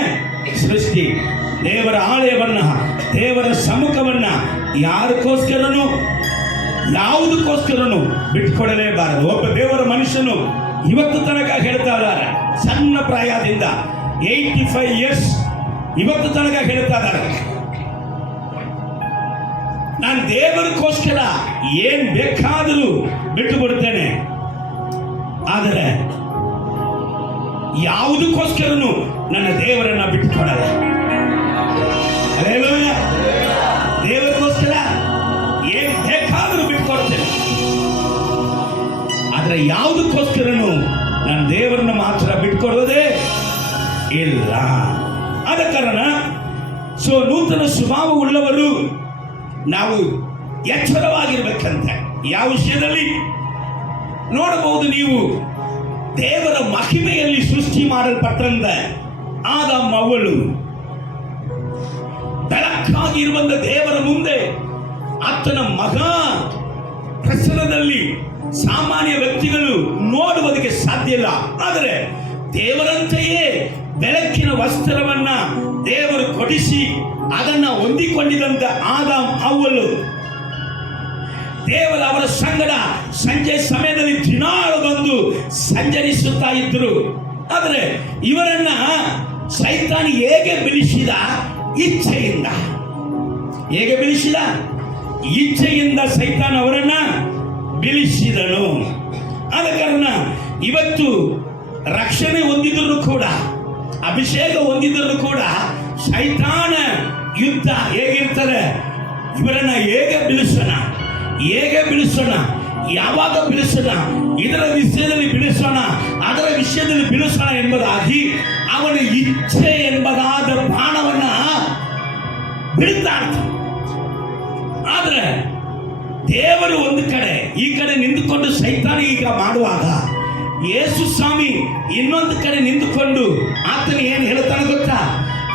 ಸೃಷ್ಟಿ. ದೇವರ ಆಲಯವನ್ನ, ದೇವರ ಸಮ್ಮುಖವನ್ನ ಯಾರಕ್ಕೋಸ್ಕರನು, ಯಾವುದಕ್ಕೋಸ್ಕರನು ಬಿಟ್ಕೊಡಲೇಬಾರದು. ಒಬ್ಬ ದೇವರ ಮನುಷ್ಯನು ಇವತ್ತು ತನಕ ಹೇಳ್ತಾ ಇದ್ದಾರೆ, ಸಣ್ಣ ಪ್ರಾಯದಿಂದ 85 years ಇವತ್ತು ತನಕ ಹೇಳ್ತಾ ಇದ್ದಾರೆ, ನಾನು ದೇವರಿಗೋಸ್ಕರ ಏನ್ ಬೇಕಾದರೂ ಬಿಟ್ಟು ಬಿಡ್ತೇನೆ, ಆದರೆ ಯಾವುದಕ್ಕೋಸ್ಕರನು ನನ್ನ ದೇವರನ್ನ ಬಿಟ್ಟುಕೊಡಲ್ಲ. ಹಲ್ಲೆಲೂಯಾ. ದೇವರಿಗೋಸ್ಕರ ಏನ್ ಬೇಕಾದರೂ ಬಿಟ್ಟುಕೊಡ್ತೇನೆ, ಆದ್ರೆ ಯಾವುದಕ್ಕೋಸ್ಕರನು ನನ್ನ ದೇವರನ್ನ ಮಾತ್ರ ಬಿಟ್ಟುಕೊಡೋದೇ ಇಲ್ಲ. ಆದ ಕಾರಣ ನೂತನ ಸ್ವಭಾವ ಉಳ್ಳವರು ನಾವು ಎಚ್ಚರವಾಗಿರ್ಬೇಕಂತ. ಯಾವ ವಿಷಯದಲ್ಲಿ ನೋಡಬಹುದು? ನೀವು ದೇವರ ಮಹಿಮೆಯಲ್ಲಿ ಸೃಷ್ಟಿ ಮಾಡಲ್ಪಟ್ಟಂತ ಆದಾಮ ಅವ್ವಳು ಬೆಳಕಾಗಿರುವಂತ ದೇವರ ಮುಂದೆ ಆತನ ಮಗ ಪ್ರಸನ್ನದಲ್ಲಿ ಸಾಮಾನ್ಯ ವ್ಯಕ್ತಿಗಳು ನೋಡುವುದಕ್ಕೆ ಸಾಧ್ಯ ಇಲ್ಲ. ಆದರೆ ದೇವರಂತೆಯೇ ಬೆಳಕಿನ ವಸ್ತ್ರವನ್ನ ದೇವರು ಕೊಡಿಸಿ ಅದನ್ನ ಹೊಂದಿಕೊಂಡಿದಂತ ಆದಾಮ ಅವ್ವಳು ದೇವರ ಅವರ ಸಂಗಡ ಸಂಜೆ ಸಮಯದಲ್ಲಿ ದಿನಾಳು ಬಂದು ಸಂಚರಿಸುತ್ತಾ ಇದ್ದರು. ಆದರೆ ಇವರನ್ನ ಸೈತಾನ ಹೇಗೆ ಬಿಡಿಸಿದ? ಇಚ್ಛೆಯಿಂದ. ಹೇಗೆ ಬಿಡಿಸಿದ? ಇಚ್ಛೆಯಿಂದ ಸೈತಾನ ಅವರನ್ನ ಬಿಡಿಸಿದನು. ಆದ ಕಾರಣ ಇವತ್ತು ರಕ್ಷಣೆ ಹೊಂದಿದ್ರು ಕೂಡ, ಅಭಿಷೇಕ ಹೊಂದಿದ್ರು ಕೂಡ ಸೈತಾನ ಯುದ್ಧ ಹೇಗಿರ್ತಾರೆ? ಇವರನ್ನ ಹೇಗೆ ಬಿಡಿಸೋಣ, ಹೇಗೆ ಬಿಡಿಸೋಣ, ಯಾವಾಗ ಬಿಡಿಸೋಣ, ಇದರ ವಿಷಯದಲ್ಲಿ ಬಿಡಿಸೋಣ, ಅದರ ವಿಷಯದಲ್ಲಿ ಬಿಡಿಸೋಣ ಎಂಬುದಾಗಿ ಅವನ ಇಚ್ಛೆ ಎಂಬುದಾದ ಬಾಣವನ್ನ ಬಿಡುತ್ತಾ ಇರ್ತಾನೆ. ಆದ್ರೆ ದೇವರು ಒಂದು ಕಡೆ ಈ ಕಡೆ ನಿಂತುಕೊಂಡು ಸೈತಾನ ಈಗ ಮಾಡುವಾಗ, ಯೇಸು ಸ್ವಾಮಿ ಇನ್ನೊಂದು ಕಡೆ ನಿಂತುಕೊಂಡು ಆತನ ಏನು ಹೇಳ್ತಾನೆ ಗೊತ್ತಾ?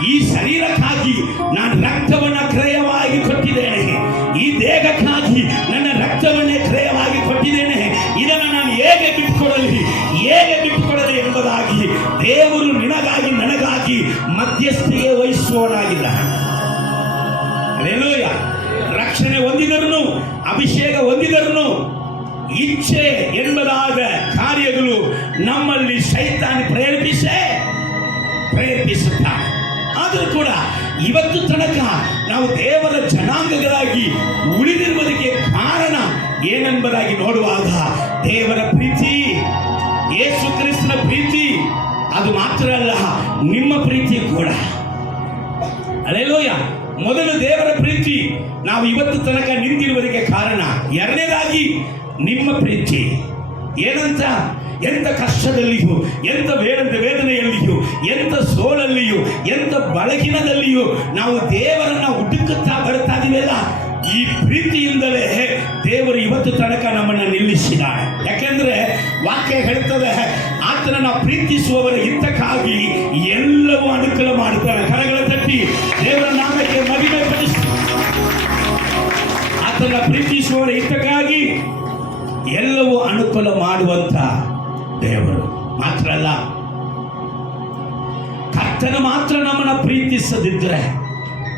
ಈ ಶರೀರಕ್ಕಾಗಿ ನಾನು ರಕ್ತವನ್ನ ಕ್ರಯವಾಗಿ ಕೊಟ್ಟಿದ್ದೇನೆ, ಈ ದೇಹಕ್ಕಾಗಿ ನನ್ನ ರಕ್ತವನ್ನೇ ಕ್ರಯವಾಗಿ ಕೊಟ್ಟಿದ್ದೇನೆ, ಇದನ್ನು ಮಧ್ಯಸ್ಥಿಗೆ ವಹಿಸುವವನಾಗಿದ್ದಾನೆ. ಹಲ್ಲೆಲೂಯಾ. ರಕ್ಷಣೆ ಹೊಂದಿದರನು, ಅಭಿಷೇಕ ಹೊಂದಿದರನು, ಇಚ್ಛೆ ಎಂಬುದಾದ ಕಾರ್ಯಗಳು ನಮ್ಮಲ್ಲಿ ಸೈತಾನ ಪ್ರೇರೇಪಿಸುತ್ತಾನೆ. ಆದರೂ ಕೂಡ ಇವತ್ತು ತನಕ ನಾವು ದೇವರ ಜನಾಂಗಗಳಾಗಿ ಉಳಿದಿರುವುದಕ್ಕೆ ಕಾರಣ ಏನೆಂಬುದಾಗಿ ನೋಡುವಾಗ ದೇವರ ಪ್ರೀತಿ, ಯೇಸು ಕ್ರಿಸ್ತನ ಪ್ರೀತಿ, ಅದು ಮಾತ್ರ ಅಲ್ಲ, ನಿಮ್ಮ ಪ್ರೀತಿ ಕೂಡ. ಹಲ್ಲೆಲೂಯಾ. ಮೊದಲು ದೇವರ ಪ್ರೀತಿ ನಾವು ಇವತ್ತು ತನಕ ನಿಂತಿರುವುದಕ್ಕೆ ಕಾರಣ. ಎರಡನೇದಾಗಿ ನಿಮ್ಮ ಪ್ರೀತಿ. ಏನಂತ? ಎಂಥ ಕಷ್ಟದಲ್ಲಿಯೂ, ಎಂಥ ವೇದನೆಯಲ್ಲಿಯೂ, ಎಂಥ ಸೋಲಲ್ಲಿಯೂ, ಎಂಥ ಬಳಗಿನದಲ್ಲಿಯೂ ನಾವು ದೇವರನ್ನ ಹುಡುಕುತ್ತಾ ಬರ್ತಾ ಇದೀವಲ್ಲ, ಈ ಪ್ರೀತಿಯಿಂದಲೇ ದೇವರು ಇವತ್ತು ತನಕ ನಮ್ಮನ್ನು ನಿಲ್ಲಿಸಿದ್ದಾನೆ. ಯಾಕೆಂದ್ರೆ ವಾಕ್ಯ ಹೇಳ್ತದೆ, ಆತನನ್ನು ಪ್ರೀತಿಸುವವರ ಹಿತಕ್ಕಾಗಿ ಎಲ್ಲವೂ ಅನುಕೂಲ ಮಾಡುತ್ತಾನೆ. ಕರಗಳ ತಟ್ಟಿ ದೇವರ ನಾಮಕ್ಕೆ ಮಹಿಮೆ ಪಡಿಸಿ. ಆತನ ಪ್ರೀತಿಸುವವರ ಹಿತಕ್ಕಾಗಿ ಎಲ್ಲವೂ ಅನುಕೂಲ ಮಾಡುವಂತ ದೇವರು. ಮಾತ್ರ ಅಲ್ಲ, ಕರ್ತನ ಮಾತ್ರ ನಮ್ಮನ್ನ ಪ್ರೀತಿಸದಿದ್ರೆ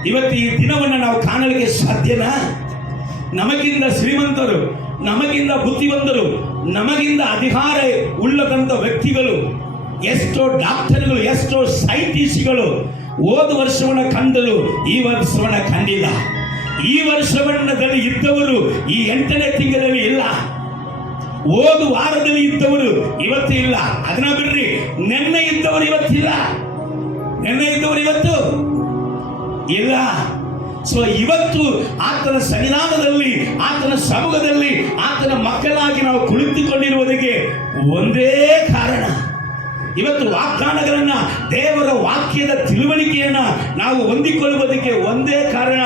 ಇವತ್ತು ಈ ದಿನವನ್ನು ನಾವು ಕಾಣಲಿಕ್ಕೆ ಸಾಧ್ಯನಾ? ನಮಗಿಂತ ಶ್ರೀಮಂತರು, ನಮಗಿಂತ ಬುದ್ಧಿವಂತರು, ನಮಗಿಂತ ಅಧಿಕಾರ ಉಳ್ಳದಂತ ವ್ಯಕ್ತಿಗಳು, ಎಷ್ಟೋ ಡಾಕ್ಟರ್ಗಳು, ಎಷ್ಟೋ ಸೈಂಟಿಸ್ಟ್ಗಳು ಹೋದ ವರ್ಷವನ್ನ ಕಂಡರು, ಈ ವರ್ಷವನ್ನ ಕಂಡಿಲ್ಲ. ಈ ವರ್ಷವನ್ನದಲ್ಲಿ ಇದ್ದವರು ಈ 8ನೇ ತಿಂಗಳಲ್ಲಿ ಇಲ್ಲ. ಹೋದ ವಾರದಲ್ಲಿ ಇದ್ದವರು ಇವತ್ತು ಇಲ್ಲ. ಅದನ್ನ ಬಿಡ್ರಿ, ನೆನ್ನೆ ಇದ್ದವರು ಇವತ್ತಿಲ್ಲ, ನೆನ್ನೆ ಇದ್ದವರು ಇವತ್ತು ಇಲ್ಲ. ಸೊ ಇವತ್ತು ಆತನ ಸನ್ನಿಧಾನದಲ್ಲಿ, ಆತನ ಸಮ್ಮುಖದಲ್ಲಿ, ಆತನ ಮಕ್ಕಳಾಗಿ ನಾವು ಕುಳಿತುಕೊಂಡಿರುವುದಕ್ಕೆ ಒಂದೇ ಕಾರಣ. ಇವತ್ತು ವಾಗ್ದಾನಗಳನ್ನ, ದೇವರ ವಾಕ್ಯದ ತಿಳುವಳಿಕೆಯನ್ನ ನಾವು ಹೊಂದಿಕೊಳ್ಳುವುದಕ್ಕೆ ಒಂದೇ ಕಾರಣ,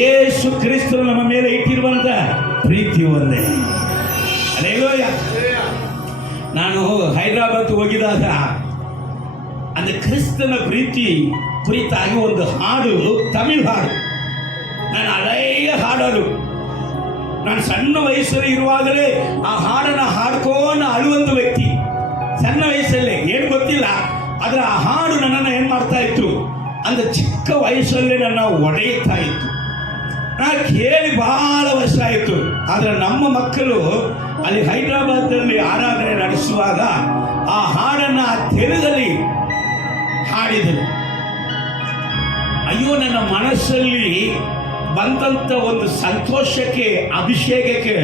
ಯೇಸು ಕ್ರಿಸ್ತನು ನಮ್ಮ ಮೇಲೆ ಇಟ್ಟಿರುವಂತ ಪ್ರೀತಿ ಒಂದೇ. ಹಲ್ಲೆಲೂಯಾ. ನಾನು ಹೈದರಾಬಾದ್ ಹೋಗಿದಾಗ அந்த ಕ್ರಿಸ್ತನ ಪ್ರೀತಿ ಕುರಿತಾಗಿ ಒಂದು ಹಾಡು, ತಮಿಳ್ ಹಾಡು, ನಾನು ಹಳೆಯ ಹಾಡೋದು. ನಾನು ಸಣ್ಣ ವಯಸ್ಸಲ್ಲಿ ಇರುವಾಗಲೇ ಆ ಹಾಡನ್ನು ಹಾಡ್ಕೊಂಡು ಅಳುವಂತ ವ್ಯಕ್ತಿ. ಸಣ್ಣ ವಯಸ್ಸಲ್ಲೇ ಏನು ಗೊತ್ತಿಲ್ಲ, ಆದರೆ ಆ ಹಾಡು ನನ್ನನ್ನು ಏನು ಮಾಡ್ತಾ ಇತ್ತು ಅಂದ್ರೆ ಚಿಕ್ಕ ವಯಸ್ಸಲ್ಲೇ ನನ್ನ ಒಡೆಯುತ್ತಾ ಇತ್ತು. ನಾನು ಕೇಳಿ ಬಹಳ ವರ್ಷ ಆಯಿತು. ಆದರೆ ನಮ್ಮ ಮಕ್ಕಳು ಅಲ್ಲಿ ಹೈದರಾಬಾದಲ್ಲಿ ಆರಾಧನೆ ನಡೆಸುವಾಗ ಆ ಹಾಡನ್ನು ತೆಲುಗಲ್ಲಿ ಹಾಡಿದರು. ಅಯ್ಯೋ, ನನ್ನ ಮನಸ್ಸಲ್ಲಿ ಬಂದಂತ ಒಂದು ಸಂತೋಷಕ್ಕೆ, ಅಭಿಷೇಕಕ್ಕೆ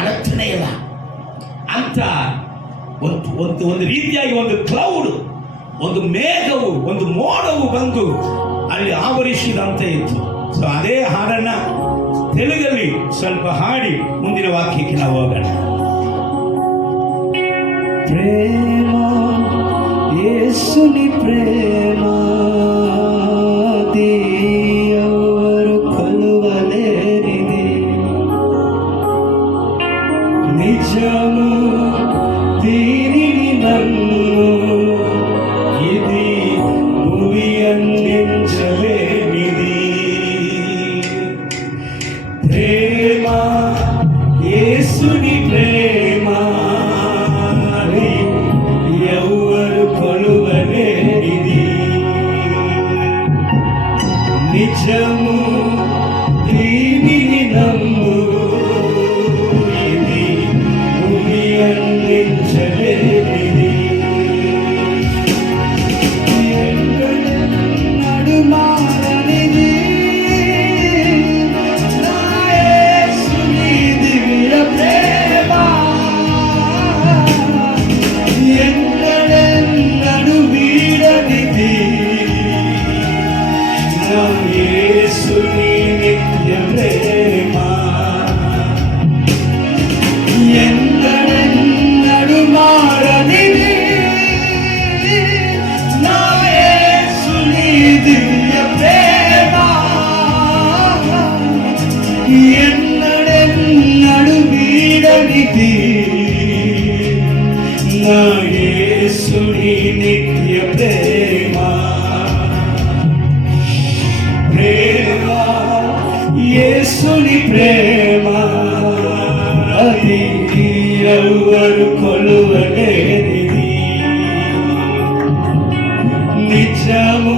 ಅರ್ಥನೇ ಇಲ್ಲ ಅಂತ ಒಂದು ರೀತಿಯಾಗಿ ಒಂದು ಕ್ಲೌಡ್, ಒಂದು ಮೇಘವು, ಒಂದು ಮೋಡವು ಬಂದು ಅಲ್ಲಿ ಆವರಿಸಿದಂತೆ ಇತ್ತು. ಸೊ ಅದೇ ಹಾಡನ್ನ ತೆಲುಗಲ್ಲಿ ಸ್ವಲ್ಪ ಹಾಡಿ ಮುಂದಿನ ವಾಕ್ಯಕ್ಕೆ ನಾವು ಹೋಗೋಣ. ಪ್ರೇಮ, ಯೇಸುನಿ ಪ್ರೇಮ, ದೇವರು ಕೊಲುವಲೇನಿದೆ, ನಿಜము దీనిని నన్ను ఇది భూమి అందించలేనిది. ప్రేమ, యేసుని ప్రేమ, ఎవరు కొలువలేనిది, నిజము దీనిని నమ్ము, ఇది భూమి అందించలేనిది. నడుమారనిది నా యేసుని దివ్య ప్రేమ, ఎన్నడెన్నడు వీడనిది నా యేసుని నిత్య ప్రేమ, ఎన్నడెన్నడు మారనిది నా యేసుని దివ్య ప్రేమ, ఎన్నడెన్నడు వీడనిది నా యేసుని నిత్య ప్రేమ. ప్రేమ, యేసుని ప్రేమ, అది ఎవరు కొలువలేనిది, నిజము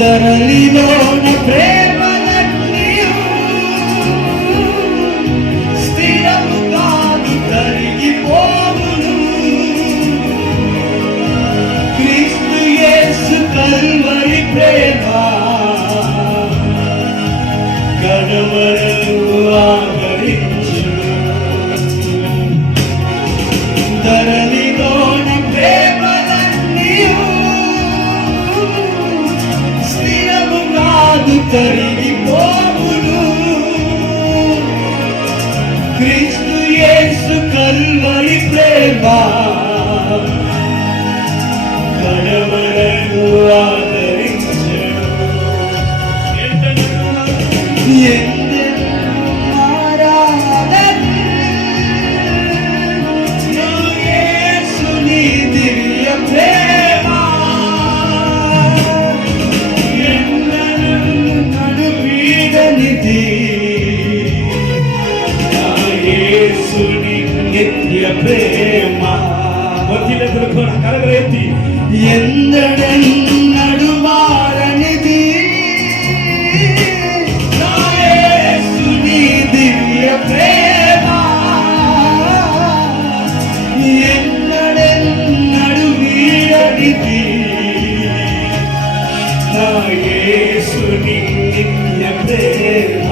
ತರಲಿನೋಣ ಪ್ರೇಮದಲ್ಲಿಯೂ ಸ್ಥಿರವು ಕಾದು ಕರಗಿಪೋಗುನು ಕ್ರಿಸ್ತು ಯೇಸು ಕಲ್ವರಿ ಪ್ರೇಮ ಕಡವರಲು ಆದರಿಂಚುನು ತರಲಿನೋಣ ಪ್ರೇಮದಲ್ಲಿಯೂ ಸ್ಥಿರವು ಕಾದು ಕರಗಿಪೋಗುನು ಕ್ರಿಸ್ತು ಯೇಸು ಕಲ್ವರಿ ಪ್ರೇಮ ಕಡವರಲು ಆದರಿಂಚುನು ನಿತ್ಯ ಪ್ರೇಮ ಗೊತ್ತಿಲ್ಲ ತಿಳ್ಕೊಳ್ಳ ಕರಗರ ಎತ್ತಿ ಎಂದಡೆನ್ನಡುವಾರನಿಧಿ ಯೇಸುನಿ ದಿವ್ಯ ಪ್ರೇಮ ಎಂದಡೆನ್ನಡುವೀರನಿಧಿ ಯೇಸುನಿ ನಿತ್ಯ ಪ್ರೇಮ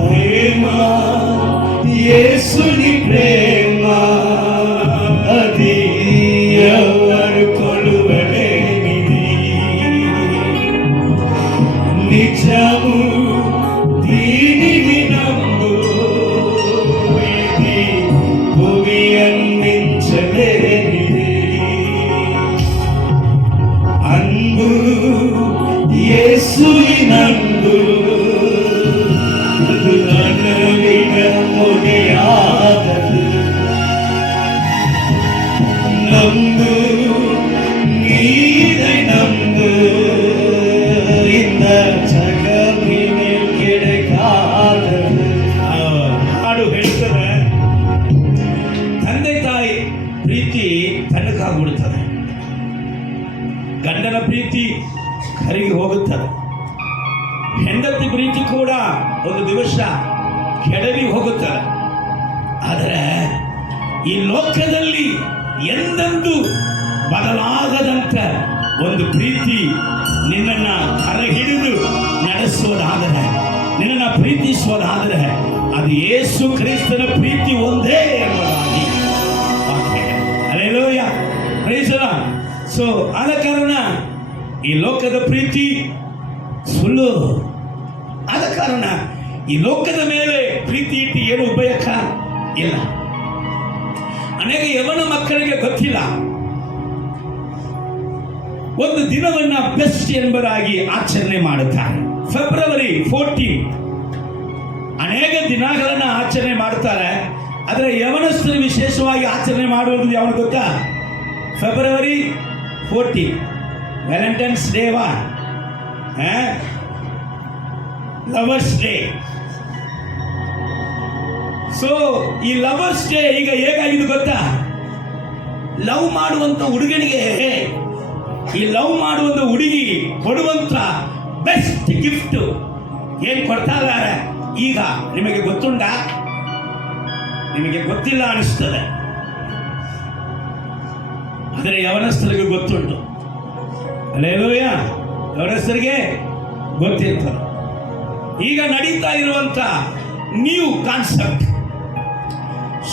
ಪ್ರೇಮ ಯೇಸುನಿ ಪ್ರೇಮ ಅದಿಯವರು ಕೊಡುವನೇನಿದೆ ನಿಜವು ದೀನಿಗೆ ನಂಬು ವಿಧಿ ಭುವಿಯನ್ನಿಂಚಲೇನಿದೆ ಅನ್ಬು ಯೇಸುವಿನಂಬು ಅದು ನನವಿನ ಮುಡಿಯಾದದು நம்பு நீரை நம்பு இந்த ஜகமினில் கிடைக்காதது ಹಾಡು ಹೇಳ್ತದೆ ತಂದೆ ತಾಯಿ ಪ್ರೀತಿ ತಣ್ಣಗಾಗ್ಬಿಡ್ತದೆ ಗಂಡನ ಪ್ರೀತಿ ಕರಗಿ ಹೋಗುತ್ತದೆ ಹೆಂಡತಿ ಪ್ರೀತಿ ಕೂಡ ಒಂದು ದಿವಸ ಕೆಡವಿ ಹೋಗುತ್ತದೆ ಆದರೆ ಈ ಲೋಕದಲ್ಲಿ ಎಂದೆಂದೂ ಬದಲಾಗದಂತ ಒಂದು ಪ್ರೀತಿ ನಿನ್ನನ್ನು ಕರಹಿಡಿದು ನಡೆಸೋದಾದರೆ ನಿನ್ನನ್ನು ಪ್ರೀತಿಸೋದಾದರೆ ಅದು ಯೇಸು ಕ್ರಿಸ್ತನ ಪ್ರೀತಿ ಒಂದೇ ಎಂಬುದಾಗಿ hallelujah praise the Lord. So ಆದ ಕಾರಣ ಈ ಲೋಕದ ಪ್ರೀತಿ ಸುಳ್ಳು. ಆದ ಕಾರಣ ಈ ಲೋಕದ ಮೇಲೆ ಪ್ರೀತಿ ಇಟ್ಟು ಏನು ಉಪಯೋಗ ಇಲ್ಲ. ಅನೇಕ ಯವನ ಮಕ್ಕಳಿಗೆ ಗೊತ್ತಿಲ್ಲ ಒಂದು ದಿನವನ್ನ ಬೆಸ್ಟ್ ಎಂಬುದಾಗಿ ಆಚರಣೆ ಮಾಡುತ್ತಾರೆ. ಫೆಬ್ರವರಿ 14 ಅನೇಕ ದಿನಗಳನ್ನು ಆಚರಣೆ ಮಾಡುತ್ತಾರೆ. ಆದರೆ ಯವನಸ್ಥರು ವಿಶೇಷವಾಗಿ ಆಚರಣೆ ಮಾಡುವುದು ಯಾವುದು ಗೊತ್ತಾ? ಫೆಬ್ರವರಿ 14 ವ್ಯಾಲೆಂಟೈನ್ಸ್ ಡೇವಾ, ಲವರ್ಸ್ ಡೇ. ಸೊ ಈ ಲವರ್ಸ್ ಡೇ ಈಗ ಹೇಗಾಗಿದೆ ಗೊತ್ತಾ? ಲವ್ ಮಾಡುವಂತ ಹುಡುಗನಿಗೆ ಈ ಲವ್ ಮಾಡುವಂತ ಹುಡುಗಿ ಕೊಡುವಂತ ಬೆಸ್ಟ್ ಗಿಫ್ಟ್ ಏನ್ ಕೊಡ್ತಾ ಇದ್ದಾರೆ ಈಗ ನಿಮಗೆ ಗೊತ್ತುಂಟ? ನಿಮಗೆ ಗೊತ್ತಿಲ್ಲ ಅನಿಸ್ತದೆ, ಆದರೆ ಯವನಸ್ಥರಿಗೆ ಗೊತ್ತುಂಟು. ಹಲ್ಲೆಲೂಯ. ಯವನಸ್ಥರಿಗೆ ಗೊತ್ತಿರ್ತದೆ. ಈಗ ನಡೀತಾ ಇರುವಂತ ನ್ಯೂ ಕಾನ್ಸೆಪ್ಟ್,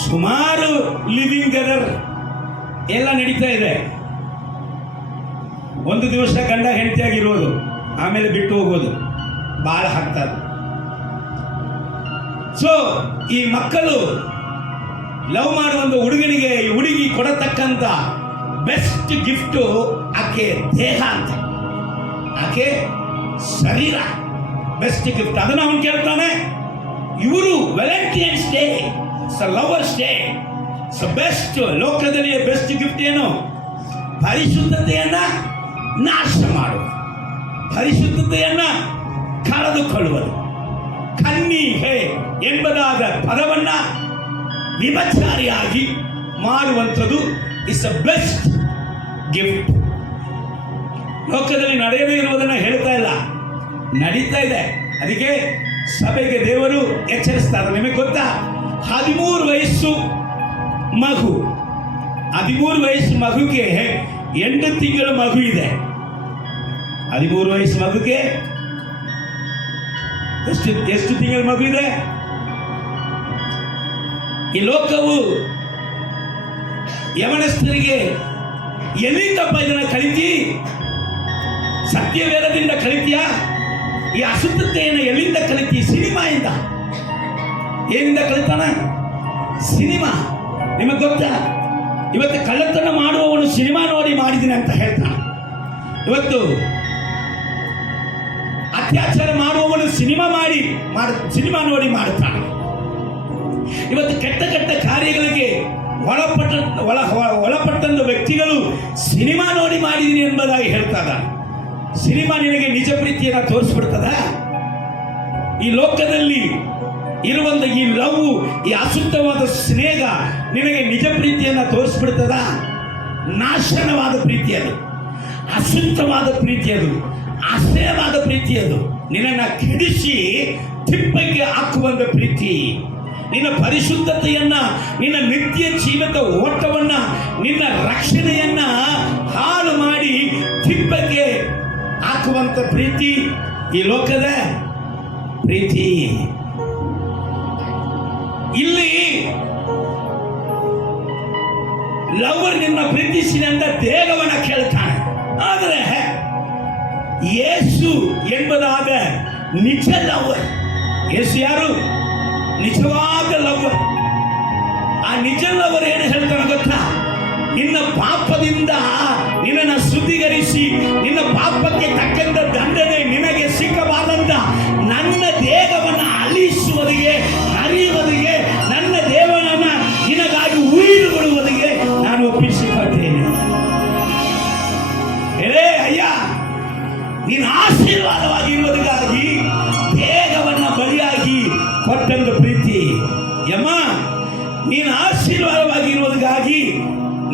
ಸುಮಾರು ಲಿವಿಂಗ್ ಟುಗೆದರ್ ಎಲ್ಲ ನಡೀತಾ ಇದೆ. ಒಂದು ದಿವಸ ಗಂಡ ಹೆಂಡತಿಯಾಗಿರೋದು, ಆಮೇಲೆ ಬಿಟ್ಟು ಹೋಗೋದು, ಬಾಳ ಹಾಕ್ತಾರೆ. ಸೊ ಈ ಮಕ್ಕಳು ಲವ್ ಮಾಡುವಂತ ಹುಡುಗನಿಗೆ ಈ ಹುಡುಗಿ ಕೊಡತಕ್ಕಂತ ಬೆಸ್ಟ್ ಗಿಫ್ಟ್ ಆಕೆ ದೇಹ ಅಂತ, ಆಕೆ ಶರೀರ ಬೆಸ್ಟ್ ಗಿಫ್ಟ್. ಅದನ್ನ ಅವನು ಕೇಳ್ತಾನೆ. ಇವರು Valentine's day, lovers day, best ಲೋಕದಲ್ಲಿ ಬೆಸ್ಟ್ ಗಿಫ್ಟ್ ಏನು? ಪರಿಶುದ್ಧತೆಯನ್ನ ನಾಶ ಮಾಡುವುದು, ಪರಿಶುದ್ಧತೆಯನ್ನ ಕಳೆದುಕೊಳ್ಳುವುದು, ಕನ್ನಿಗೆ ಎಂಬುದಾದ ಪದವನ್ನ ವಿಭಚಾರಿಯಾಗಿ ಮಾಡುವಂಥದ್ದು ಇಸ್ ಅ ಬೆಸ್ಟ್ ಗಿಫ್ಟ್. ಲೋಕದಲ್ಲಿ ನಡೆಯದೇ ಇರುವುದನ್ನು ಹೇಳ್ತಾ ಇಲ್ಲ, ನಡೀತಾ ಇದೆ. ಅದಕ್ಕೆ ಸಭೆಗೆ ದೇವರು ಎಚ್ಚರಿಸ್ತಾರೆ. ನಿಮಗೆ ಗೊತ್ತಾ, 13 ವಯಸ್ಸು ಮಗು, 13 ವಯಸ್ಸು ಮಗುಗೆ 8 ತಿಂಗಳ ಮಗು ಇದೆ. 13 ವಯಸ್ಸು ಮಗುಗೆ ಎಷ್ಟು ತಿಂಗಳ ಮಗು ಇದೆ? ಈ ಲೋಕವು ಯವನಸ್ಥರಿಗೆ ಎಲ್ಲಿಂದಪ್ಪ ಇದನ್ನ ಕಲಿತಿ? ಸತ್ಯವೇದದಿಂದ ಕಲಿತೀಯಾ? ಈ ಅಶುದ್ಧತೆಯನ್ನು ಎಲ್ಲಿಂದ ಕಲಿತಿ? ಸಿನಿಮಾಯಿಂದ. ಏನಿಂದ ಕಲಿತಾನ? ಸಿನಿಮಾ. ನಿಮಗೆ ಗೊತ್ತಾ, ಇವತ್ತು ಕಳ್ಳತನ ಮಾಡುವವನು ಸಿನಿಮಾ ನೋಡಿ ಮಾಡಿದ್ದೀನಿ ಅಂತ ಹೇಳ್ತಾನೆ. ಇವತ್ತು ಅತ್ಯಾಚಾರ ಮಾಡುವವನು ಸಿನಿಮಾ ನೋಡಿ ಮಾಡುತ್ತಾನೆ. ಇವತ್ತು ಕೆಟ್ಟ ಕೆಟ್ಟ ಕಾರ್ಯಗಳಿಗೆ ಒಳಪಟ್ಟಂತ ವ್ಯಕ್ತಿಗಳು ಸಿನಿಮಾ ನೋಡಿ ಮಾಡಿದ್ದೀನಿ ಎಂಬುದಾಗಿ ಹೇಳ್ತಾರ. ಸಿನಿಮಾ ನಿನಗೆ ನಿಜ ಪ್ರೀತಿಯನ್ನು ತೋರಿಸ್ಬಿಡ್ತದ? ಈ ಲೋಕದಲ್ಲಿ ಇರುವಂತ ಈ ಲವ್, ಈ ಅಶುದ್ಧವಾದ ಸ್ನೇಹ ನಿನಗೆ ನಿಜ ಪ್ರೀತಿಯನ್ನು ತೋರಿಸ್ಬಿಡ್ತದ? ನಾಶನವಾದ ಪ್ರೀತಿ ಅದು, ಅಶುದ್ಧವಾದ ಪ್ರೀತಿ ಅದು, ಆಶ್ರಯವಾದ ಪ್ರೀತಿ ಅದು. ನಿನ್ನನ್ನು ಕೆಡಿಸಿ ತಿಪ್ಪಕ್ಕೆ ಹಾಕುವಂತ ಪ್ರೀತಿ, ನಿನ್ನ ಪರಿಶುದ್ಧತೆಯನ್ನ, ನಿನ್ನ ನಿತ್ಯ ಜೀವದ ಓಟವನ್ನ, ನಿನ್ನ ರಕ್ಷಣೆಯನ್ನ ಹಾಳು ಮಾಡಿ ತಿಪ್ಪಕ್ಕೆ ಹಾಕುವಂತ ಪ್ರೀತಿ ಈ ಲೋಕದ ಪ್ರೀತಿ. ಇಲ್ಲಿ ಲವರ್ ನಿನ್ನ ಪ್ರೀತಿಸಿದ ಅಂತ ದೇಹವನ್ನ ಕೇಳ್ತಾನೆ. ಆದರೆ ಯೇಸು ಎಂಬುದಾದ ನಿಜ ಲವರ್. ಯೇಸು ಯಾರು? ನಿಜವಾದ ಲವರ್. ಆ ನಿಜ ಲವರ್ ಏನು ಹೇಳ್ತಾನೆ ಗೊತ್ತಾ? ನಿನ್ನ ಪಾಪದಿಂದ ನಿನ್ನನ್ನು ಶುದ್ಧೀಕರಿಸಿ, ನಿನ್ನ ಪಾಪಕ್ಕೆ ತಕ್ಕಂತ ದಂಡನೆ ನಿನಗೆ ಸಿಕ್ಕಬಾರದಂತ ನನ್ನ ದೇಹವನ್ನು ಅಳಿಸುವುದಿಗೆ, ಹರಿಯುವುದಿಗೆ, ನನ್ನ ದೇವನನ್ನ ನಿನಗಾಗಿ ಉಯಿದು ಬಿಡುವುದಿಗೆ ನಾನು ಒಪ್ಪಿಸಿಕೊಟ್ಟೇನೆ. ಹೇಳೇ ಅಯ್ಯ, ನೀನು ಆಶೀರ್ವಾದವಾಗಿರುವುದಕ್ಕಾಗಿ ದೇಹವನ್ನ ಬಲಿಯಾಗಿ ಕೊಟ್ಟಂತ ಪ್ರೀತಿ. ಯಮ್ಮ, ನೀನು ಆಶೀರ್ವಾದವಾಗಿರುವುದಕ್ಕಾಗಿ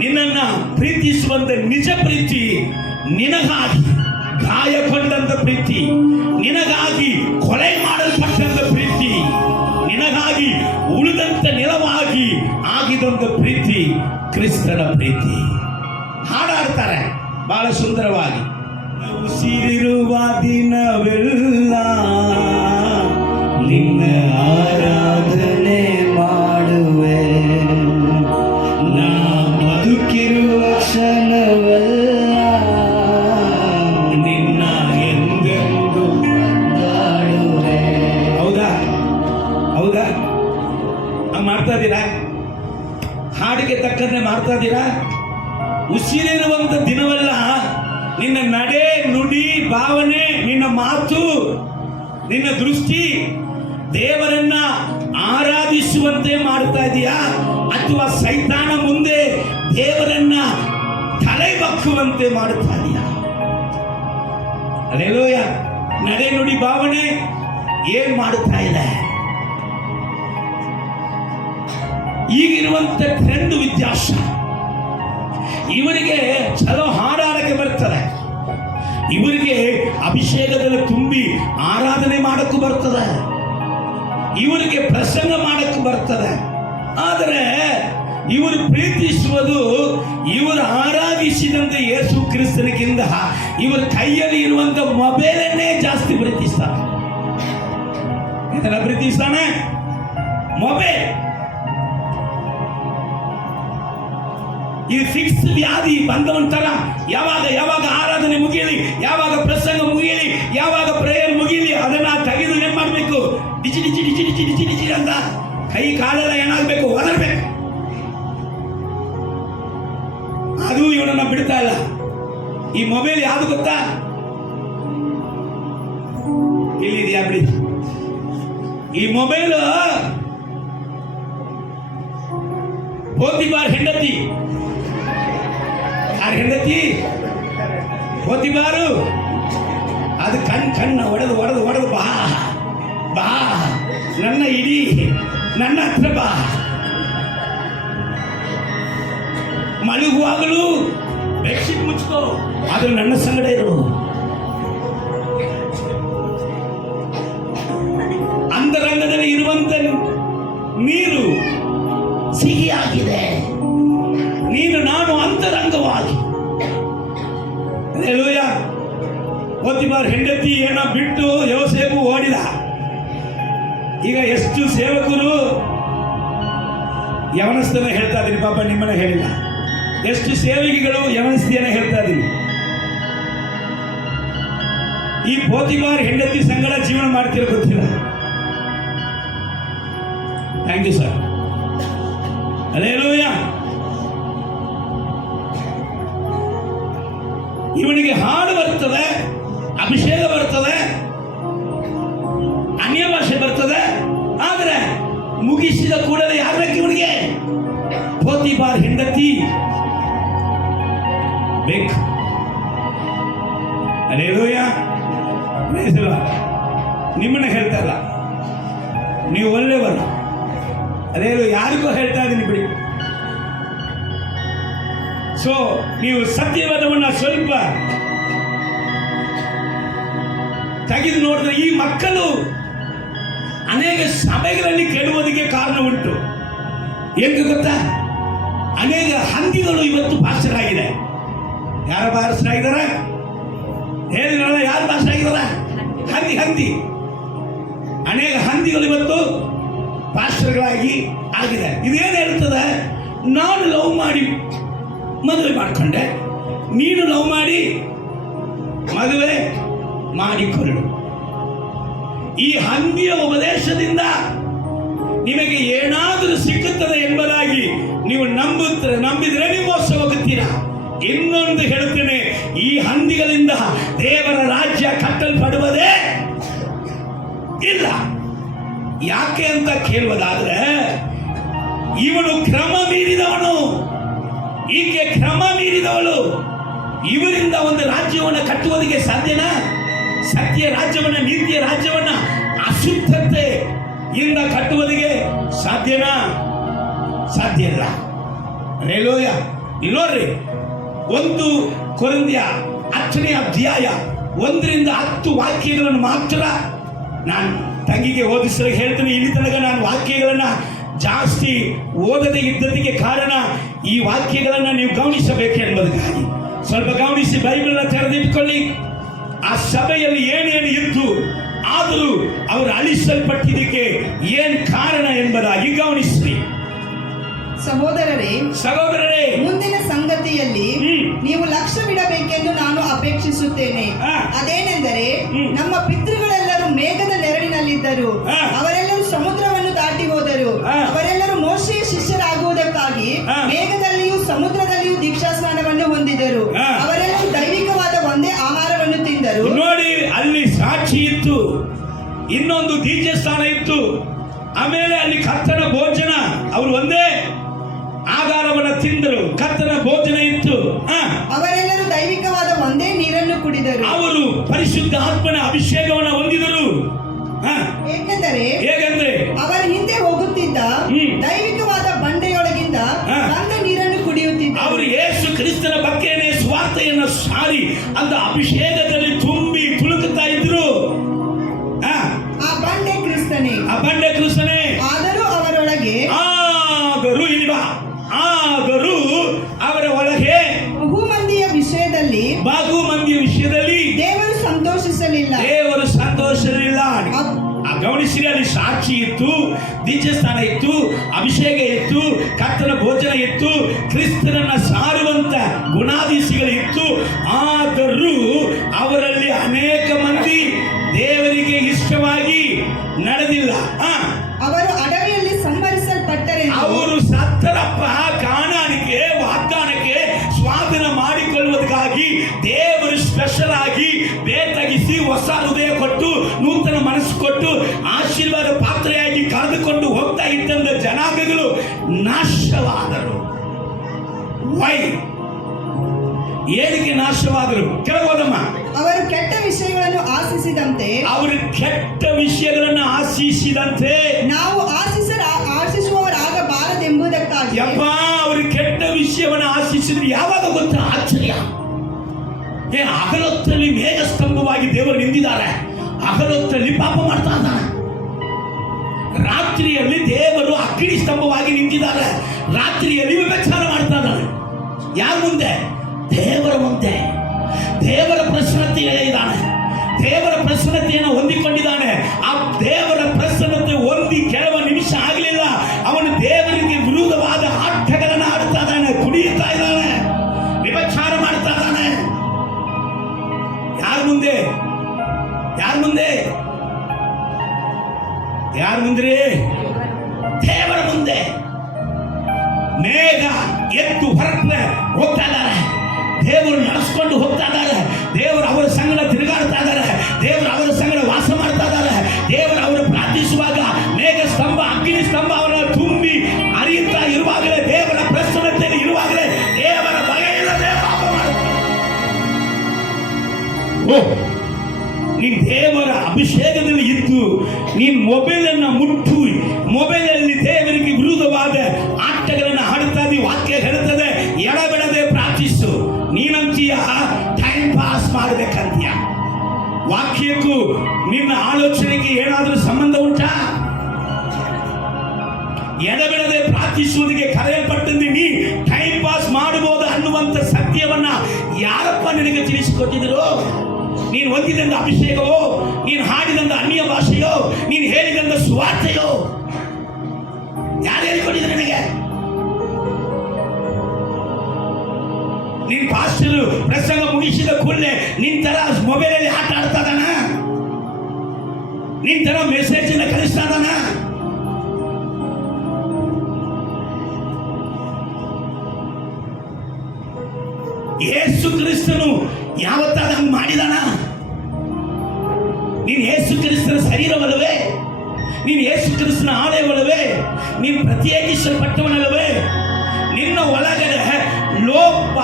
ನಿನ್ನನ್ನು ಪ್ರೀತಿಸುವಂತ ನಿಜ ಪ್ರೀತಿ, ನಿನಗಾಗಿ ಗಾಯಗೊಂಡಂತ ಪ್ರೀತಿ, ನಿನಗಾಗಿ ಕೊಲೆ ಮಾಡಲ್ಪಟ್ಟಂತ ಪ್ರೀತಿ, ನಿನಗಾಗಿ ಉಳಿದಂತ ನೆಲವಾಗಿ ಆಗಿದಂತ ಪ್ರೀತಿ ಕ್ರಿಸ್ತನ ಪ್ರೀತಿ. ಹಾಡಾಡ್ತಾರೆ ಬಹಳ ಸುಂದರವಾಗಿ. ಉಸಿರಿರುವ ದಿನವೆಲ್ಲ ನಿನ್ನ ಆರಾಧನೆ ಮಾಡುವೆ, ನಾ ಬದುಕಿರುವ ಕ್ಷಣವೆಲ್ಲ ನಿನ್ನ ಎಂದೆಂದು ದಾಡುವೆ. ಹೌದಾ? ಹೌದಾ? ಮಾಡ್ತಾ ಇದ್ದೀರಾ? ಹಾಡಿಗೆ ತಕ್ಕಂತೆ ಮಾಡ್ತಾ ಇದ್ದೀರಾ? ಉಸಿರಿರುವಂತ ದಿನವೆಲ್ಲ ನಿನ್ನ ನಡೆ, ನುಡಿ, ಭಾವನೆ, ನಿನ್ನ ಮಾತು, ನಿನ್ನ ದೃಷ್ಟಿ ದೇವರನ್ನ ಆರಾಧಿಸುವಂತೆ ಮಾಡ್ತಾ ಇದೀಯಾ? ಅಥವಾ ಸೈತಾನ ಮುಂದೆ ದೇವರನ್ನ ತಲೆ ಬಕ್ಕುವಂತೆ ಮಾಡುತ್ತಾ ಇದೀಯಾ? ಹಲ್ಲೆಲೂಯ. ನಡೆ, ನುಡಿ, ಭಾವನೆ ಏನ್ ಮಾಡುತ್ತಾ ಇದೆ? ಈಗಿರುವಂತ ಟ್ರೆಂಡ್ ವ್ಯತ್ಯಾಸ. ಇವರಿಗೆ ಚಲೋ ಹಾಡಾಡಕ್ಕೆ ಬರ್ತದೆ, ಇವರಿಗೆ ಅಭಿಷೇಕದಲ್ಲಿ ತುಂಬಿ ಆರಾಧನೆ ಮಾಡಕ್ಕೂ ಬರ್ತದೆ, ಇವರಿಗೆ ಪ್ರಸಂಗ ಮಾಡಕ್ಕೂ ಬರ್ತದೆ. ಆದರೆ ಇವರು ಪ್ರೀತಿಸುವುದು, ಇವರು ಆರಾಧಿಸಿದಂತೆ ಯೇಸು ಕ್ರಿಸ್ತನಿಗಿಂತ ಇವರ ಕೈಯಲ್ಲಿ ಇರುವಂತ ಮೊಬೈಲನ್ನೇ ಜಾಸ್ತಿ ಪ್ರೀತಿಸ್ತಾರೆ. ಇದನ್ನ ಪ್ರೀತಿಸ್ತಾನೆ ಮೊಬೈಲ್. ಈ ಫಿಕ್ಸ್ ವ್ಯಾಧಿ ಬಂದವಂತರ ಯಾವಾಗ ಆರಾಧನೆ ಮುಗಿಯಲಿ, ಯಾವಾಗ ಪ್ರಸಂಗ ಮುಗಿಯಲಿ, ಯಾವಾಗ ಪ್ರೇಯರ್ ಮುಗಿಯಲಿ, ಅದನ್ನ ತೆಗೆದು ಏನ್ ಮಾಡ್ಬೇಕು? ಡಿಚಿ ಡಿಚಿ ಡಿಚಿ ಡಿಚಿ ಡಿಚಿ ಡಿಚಿ ಅಂತ ಕೈ ಕಾಲೆಲ್ಲ ಏನಾಗಬೇಕು? ಒದರ್ಬೇಕು. ಅದು ಇವನನ್ನ ಬಿಡ್ತಾ ಇಲ್ಲ. ಈ ಮೊಬೈಲ್ ಯಾವ್ದು ಗೊತ್ತಾ? ಇಲ್ಲಿದೆಯಾ ಬಿಡಿ. ಈ ಮೊಬೈಲ್ ಪೋತಿಬಾರ್ ಹೆಂಡತಿ, ಯಾರು ಹೆಂಡತಿ? ಪೋತಿಬಾರು. ಅದು ಕಣ್ಣ ಒಡೆದು ಒಡೆದು ಒಡೆದು ಬಾ ಬಾ, ನನ್ನ ಇಡೀ, ನನ್ನ ಹತ್ರ ಬಾ. ಮಲಗುವಾಗಲೂ ಬೆಡ್ಶೀಟ್ ಮುಚ್ಕೋ, ಆದ್ರೆ ನನ್ನ ಸಂಗಡ ಇರು. ಅಂತರಂಗದಲ್ಲಿ ಇರುವಂತ ನೀರು ಸಿಹಿಯಾಗಿದೆ. ನೀನು ನಾನು ಅಂತರಂಗವಾಗಿ. ಹಲ್ಲೆಲೂಯಾ. ಪೋತಿಫರ್ ಹೆಂಡತಿ ಏನೋ ಬಿಟ್ಟು ಯೋಸೇಫು ಓಡಿದ. ಈಗ ಎಷ್ಟು ಸೇವಕರು ಯವನಸ್ಥನ ಹೇಳ್ತಾ ಇದೀನಿ, ಪಾಪ ನಿಮ್ಮನ್ನ ಹೇಳಿಲ್ಲ. ಎಷ್ಟು ಸೇವಕಿಗಳು ಯವನಸ್ಥಿಯನ್ನ ಹೇಳ್ತಾ ಇದೀನಿ. ಈ ಪೋತಿಫರ್ ಹೆಂಡತಿ ಸಂಗಡ ಜೀವನ ಮಾಡ್ತಿರೋ ಗೊತ್ತಿಲ್ಲ. Thank you sir. ಹಲ್ಲೆಲೂಯಾ. ಇವನಿಗೆ ಹಾಡು ಬರ್ತದೆ, ಅಭಿಷೇಕ ಬರ್ತದೆ, ಅನ್ಯ ಭಾಷೆ ಬರ್ತದೆ. ಆದರೆ ಮುಗಿಸಿದ ಕೂಡಲೇ ಯಾರು ಬೇಕು ಇವನಿಗೆ? ಪೋತಿಫರ್ ಹೆಂಡತಿ ಬೇಕು. ಹಲ್ಲೆಲೂಯಾ. ನಿಮ್ಮನ್ನ ಹೇಳ್ತಾ ಇಲ್ಲ, ನೀವು ಒಳ್ಳೆಯವರು. ಅದೇ ಯಾರಿಗೂ ಹೇಳ್ತಾ ಇದ್ದೀನಿ ಬಿಡಿ. ಸೊ ನೀವು ಸತ್ಯವಾದವನ್ನ ಸ್ವಲ್ಪ ತೆಗೆದು ನೋಡಿದ್ರೆ ಈ ಮಕ್ಕಳು ಅನೇಕ ಸಭೆಗಳಲ್ಲಿ ಕೆಡುವುದಕ್ಕೆ ಕಾರಣ ಉಂಟು. ಹೆಂಗೆ ಗೊತ್ತಾ? ಅನೇಕ ಹಂದಿಗಳು ಇವತ್ತು ಭಾಷರಾಗಿದೆ. ಯಾರ ಭಾಷರಾಗಿದ್ದಾರೆ ಹೇಳಿದ್ರಲ್ಲ, ಯಾರು ಭಾಷರಾಗಿದ್ದಾರೆ? ಹಂದಿ. ಅನೇಕ ಹಂದಿಗಳು ಇವತ್ತು ಪಾಸ್ಟರ್ಗಳಾಗಿ ಆಗಿದೆ. ಇದೇನು ಹೇಳ್ತದೆ? ನಾನು ಲವ್ ಮಾಡಿ ಮದುವೆ ಮಾಡಿಕೊಂಡೆ, ನೀನು ಲವ್ ಮಾಡಿ ಮದುವೆ ಮಾಡಿಕೊಳ್ಳು. ಈ ಹಂದಿಯ ಉಪದೇಶದಿಂದ ನಿಮಗೆ ಏನಾದರೂ ಸಿಕ್ಕುತ್ತದೆ ಎಂಬುದಾಗಿ ನೀವು ನಂಬಿದ್ರೆ ನೀವು ಮೋಸ ಹೋಗುತ್ತೀರಾ. ಇನ್ನೊಂದು ಹೇಳುತ್ತೇನೆ, ಈ ಹಂದಿಗಳಿಂದ ದೇವರ ರಾಜ್ಯ ಕಟ್ಟಲ್ಪಡುವುದೇ ಇಲ್ಲ. ಯಾಕೆ ಅಂತ ಕೇಳುವುದಾದ್ರೆ, ಇವನು ಕ್ರಮ ಮೀರಿದವನು, ಈಕೆ ಕ್ರಮ ಮೀರಿದವಳು. ಇವರಿಂದ ಒಂದು ರಾಜ್ಯವನ್ನು ಕಟ್ಟುವುದಕ್ಕೆ ಸಾಧ್ಯನಾ? ಸತ್ಯ ರಾಜ್ಯವನ್ನ, ನೀತಿಯ ರಾಜ್ಯವನ್ನ ಅಶುದ್ಧತೆ ಇಂದ ಕಟ್ಟುವುದಕ್ಕೆ ಸಾಧ್ಯನಾ? ಸಾಧ್ಯ ಇಲ್ಲ. ಹಲ್ಲೆಲೂಯಾ. ನೋಡ್ರಿ, 1 ಕೊರಿಂಥ್ಯ 10ನೇ ಅಧ್ಯಾಯ 1-10 ವಾಕ್ಯಗಳನ್ನು ಮಾತ್ರ ನಾನು ತಂಗಿಗೆ ಓದಿಸಲಿಕ್ಕೆ ಹೇಳ್ತೀನಿ. ಇಲ್ಲಿ ತನಕ ನಾನು ವಾಕ್ಯಗಳನ್ನ ಜಾಸ್ತಿ ಓದದೇ ಇದ್ದದಕ್ಕೆ ಕಾರಣ ಈ ವಾಕ್ಯಗಳನ್ನ ನೀವು ಗಮನಿಸಬೇಕು ಎಂಬುದಕ್ಕಾಗಿ. ಸ್ವಲ್ಪ ಗಮನಿಸಿ, ಬೈಬಲ್ನ ತೆರೆದಿಟ್ಕೊಳ್ಳಿ. ಆ ಸಭೆಯಲ್ಲಿ ಏನೇನು ಇತ್ತು, ಆದರೂ ಅವರು ಅಳಿಸಲ್ಪಟ್ಟಿದ್ದಕ್ಕೆ ಏನ್ ಕಾರಣ ಎಂಬುದಾಗಿ ಗಮನಿಸಿ. ಸಹೋದರರೇ, ಮುಂದಿನ ಸಂಗತಿಯಲ್ಲಿ ನೀವು ಲಕ್ಷ್ಯವಿಡಬೇಕೆಂದು ನಾನು ಅಪೇಕ್ಷಿಸುತ್ತೇನೆ. ಅದೇನೆಂದರೆ, ನಮ್ಮ ಪಿತೃಗಳೆಲ್ಲರೂ ಮೇಘದ ನೆರಳಿನಲ್ಲಿದ್ದರು, ಅವರೆಲ್ಲರೂ ಸಮುದ್ರವನ್ನು ದಾಟಿ ಹೋದರು. ಅವರೆಲ್ಲರೂ ಮೋಶೆಯ ಶಿಷ್ಯರಾಗುವುದಕ್ಕಾಗಿ ಮೇಘದಲ್ಲಿಯೂ ಸಮುದ್ರದಲ್ಲಿಯೂ ದೀಕ್ಷಾ ಸ್ನಾನವನ್ನು ಹೊಂದಿದರು. ಅವರೆಲ್ಲರೂ ದೈವಿಕವಾದ ಒಂದೇ ಆಹಾರವನ್ನು ತಿಂದರು. ನೋಡಿ, ಅಲ್ಲಿ ಸಾಕ್ಷಿ ಇತ್ತು, ಇನ್ನೊಂದು ದೀಕ್ಷಾ ಸ್ನಾನ ಇತ್ತು, ಆಮೇಲೆ ಅಲ್ಲಿ ಕರ್ತನ ಭೋಜನ. ಅವರು ಒಂದೇ ಆಹಾರವನ್ನು ತಿಂದರು, ಕರ್ತನ ಭೋಜನ ಇತ್ತು. ಅವರೆಲ್ಲರೂ ದೈವಿಕವಾದ ಒಂದೇ ನೀರನ್ನು ಕುಡಿದರು. ಅವರು ಪರಿಶುದ್ಧ ಆತ್ಮನ ಅಭಿಷೇಕವನ್ನು ಹೊಂದಿದರು. ಹೇಗೆಂದರೆ ಅವರ ಹಿಂದೆ ಹೋಗುತ್ತಿದ್ದ ದೈವಿಕವಾದ ಬಂಡೆಯೊಳಗಿಂದ ಬಂದ ನೀರನ್ನು ಕುಡಿಯುತ್ತಿದ್ದರು. ಅವರು ಯೇಸು ಕ್ರಿಸ್ತನ ಬಗ್ಗೆನೇ ಸ್ವಾರ್ಥೆಯನ್ನು ಸಾರಿ ಅಂತ ಅಭಿಷೇಕದಲ್ಲಿ ತುಂಬಿ ತುಳುಕುತ್ತಾ ಇದ್ರು. ಆ ಬಂಡೆ ಕ್ರಿಸ್ತನೇ. ಆದರೂ ಅವರೊಳಗೆ ಆದರೂ ಅವರ ಒಳಗೆ ಬಹು ಮಂದಿಯ ವಿಷಯದಲ್ಲಿ ದೇವರು ಸಂತೋಷಿಸಲಿಲ್ಲ. ಗಮನಿಸಿರಿ, ಅಲ್ಲಿ ಸಾಕ್ಷಿ ಇತ್ತು, ದೀಕ್ಷಾಸ್ನಾನ ಇತ್ತು, ಅಭಿಷೇಕ ಇತ್ತು, ಕರ್ತನ ಭೋಜನ ಇತ್ತು, ಕ್ರಿಸ್ತನನ್ನ ಸಾರುವಂತ ಗುಣಾದಿಸಿಗಳು ಇತ್ತು. ಆದರೂ ಅವರಲ್ಲಿ ಅನೇಕ ಮಂದಿ ದೇವರಿಗೆ ಇಷ್ಟವಾಗಿ ನಡೆದಿಲ್ಲ. ಅವರು ಅಡವಿಯಲ್ಲಿ ಸಂಹರಿಸಲ್ಪಟ್ಟರೆ ಅವರು ಸತ್ತರಪ್ಪ. ಕಾನಾನಿಗೆ, ವಾಗ್ದಾನಕ್ಕೆ ಸ್ವಾಧೀನ ಮಾಡಿಕೊಳ್ಳುವುದಕ್ಕಾಗಿ ದೇವರು ಸ್ಪೆಷಲ್ ಆಗಿ ಬೇರ್ತೆಗಿಸಿ ಹೊಸ ಹೃದಯ ಕೊಟ್ಟು ನೂತನ ಮನಸ್ಸು ಕೊಟ್ಟು ಆಶೀರ್ವಾದ ಪಾತ್ರೆಯಾಗಿ ಕರೆದುಕೊಂಡು ಹೋಗ್ತಾ ಇದ್ದಂತ ಜನಾಂಗಗಳು ನಾಶವಾದರು. ವೈ? ಏನಕ್ಕೆ ನಾಶವಾದರು? ಕೆಳಗೋದಮ್ಮ. ಅವರು ಕೆಟ್ಟ ವಿಷಯಗಳನ್ನು ಆಶಿಸಿದಂತೆ ನಾವು ಆಶಿಸುವವರಾಗಬಾರದೆಂಬುದಕ್ಕಾಗಿ. ಅವರು ಕೆಟ್ಟ ವಿಷಯವನ್ನು ಆಶಿಸಿ ನಿಲ್ಲಿಸಿದ್ರು. ಯಾವಾಗ ಗೊತ್ತಾ ಆಶ್ಚರ್ಯ, ಹಗಲೊತ್ತಲ್ಲಿ ಮೇಘ ಸ್ತಂಭವಾಗಿ ದೇವರು ನಿಂತಿದ್ದಾರೆ, ಹಗಲೊತ್ತಲ್ಲಿ ಪಾಪ ಮಾಡ್ತಾ ಇದ್ದಾನೆ. ರಾತ್ರಿಯಲ್ಲಿ ದೇವರು ಅಗ್ನಿ ಸ್ತಂಭವಾಗಿ ನಿಂತಿದ್ದಾರೆ, ರಾತ್ರಿಯಲ್ಲಿ ವ್ಯಭಿಚಾರ ಮಾಡ್ತಾ ಇದ್ದಾನೆ. ಯಾರ ಮುಂದೆ? ದೇವರ ಮುಂದೆ. ದೇವರ ಪ್ರಸನ್ನತೆಯಲ್ಲೇ ಇದ್ದಾನೆ, ದೇವರ ಪ್ರಸನ್ನತೆಯನ್ನು ಹೊಂದಿಕೊಂಡಿದ್ದಾನೆ. ಆ ದೇವರ ಪ್ರಸನ್ನತೆ ಹೊಂದಿ ಕೆಲವು ನಿಮಿಷ ಆಗಲಿಲ್ಲ, ಅವನು ದೇವರಿಗೆ ವಿರುದ್ಧವಾದ ಆಟಗಳನ್ನು ಆಡ್ತಾ ಇದ್ದಾನೆ, ಕುಡಿಯುತ್ತಾ ಇದ್ದಾನೆ, ವ್ಯಭಿಚಾರ ಮಾಡ್ತಾ ಇದ್ದಾನೆ. ಯಾರ ಮುಂದೆ? ಯಾರ ಮುಂದೆ? ಯಾರ ಮುಂದೆ? ದೇವರ ಮುಂದೆ. ಮೇಘ ಎದ್ದು ಹೊರಟೆ ಹೋಗ್ತಾ ಇದ್ದಾರೆ, ದೇವರು ನಡೆಸ್ಕೊಂಡು ಹೋಗ್ತಾ ಇದ್ದಾರೆ, ದೇವರು ಅವರ ಸಂಗಡ ತಿರುಗಾಡ್ತಾ ಇದ್ದಾರೆ, ದೇವರು ಅವರ ಸಂಗಡ ವಾಸ ಮಾಡ್ತಾ ಇದ್ದಾರೆ. ದೇವರು ಅವರು ಪ್ರಾರ್ಥಿಸುವಾಗ ಮೇಘ ಸ್ತಂಭ ಅಗ್ನಿ ಸ್ತಂಭ ಅವರನ್ನು ತುಂಬಿ ಹರಿಯುತ್ತಾ ಇರುವಾಗಲೇ, ದೇವರ ಪ್ರಸನ್ನತೆಯಲ್ಲಿ ಇರುವಾಗಲೇ ದೇವರ ಭಯ ಇಲ್ಲದೆ ಪಾಪ ಮಾಡ್ತಾರೆ. ನೀನ್ ದೇವರ ಅಭಿಷೇಕದಲ್ಲಿ ಇದ್ದು ನೀನ್ ಮೊಬೈಲನ್ನು ಮುಟ್ಟು ಮೊಬೈಲಲ್ಲಿ ದೇವರಿಗೆ ವಿರುದ್ಧವಾದ ಆಟಗಳನ್ನು ಆಡುತ್ತಾ ಇದ್ದೀವಿ. ವಾಕ್ಯ ಹೇಳುತ್ತದೆ, ಎಡಬಿಡದೆ ಪ್ರಾರ್ಥಿಸು. ನೀನಂತೀಯ ಟೈಮ್ ಪಾಸ್ ಮಾಡಬೇಕಂತೀಯ. ವಾಕ್ಯಕ್ಕೂ ನಿನ್ನ ಆಲೋಚನೆಗೆ ಏನಾದರೂ ಸಂಬಂಧ ಉಂಟಾ? ಎಡಬಿಡದೆ ಪ್ರಾರ್ಥಿಸುವುದಕ್ಕೆ ಕರೆಯಲ್ಪಟ್ಟಂತೆ ನೀ ಟೈಮ್ ಪಾಸ್ ಮಾಡಬಹುದು ಅನ್ನುವಂಥ ಸತ್ಯವನ್ನ ಯಾರಪ್ಪ ನಿನಗೆ ತಿಳಿಸಿಕೊಟ್ಟಿದ್ರು? ನೀನು ಹೊಂದಿದಂತ ಅಭಿಷೇಕವೋ, ನೀನು ಹಾಡಿದಂತ ಅನ್ಯ ಭಾಷೆಯೋ, ನೀನು ಹೇಳಿದಂತ ಸುವಾರ್ತೆಯೋ ಯಾರು ಹೇಳಿಕೊಟ್ಟಿದ್ರು ನಿನಗೆ? ನೀನ್ ಪಾಸ್ಟರು ಪ್ರಸಂಗ ಮುಗಿಸಿದ ಕೂಡಲೇ ನಿನ್ ತರ ಮೊಬೈಲಲ್ಲಿ ಆಟ ಆಡ್ತಾ ಇದ್ದಾನ? ನಿನ್ ತರ ಮೆಸೇಜ್ ಅನ್ನ ಕಳಿಸ್ತಾ ಇದ್ದಾನ? ಯೇಸು ಕ್ರಿಸ್ತನು ಯಾವತ್ತಾದ ಹಂಗೆ ಮಾಡಿದಾನ? ನೀನು ಯೇಸು ಕ್ರಿಸ್ತನ ಶರೀರವಲ್ಲವೇ? ನೀನು ಯೇಸು ಕ್ರಿಸ್ತನ ಆಲಯವಲ್ಲವೇ? ನೀನು ಪ್ರತ್ಯೇಕಿಸಲ್ಪಟ್ಟವನಲ್ಲವೇ? ನಿನ್ನ ಒಳಗಡೆ ಲೋಕ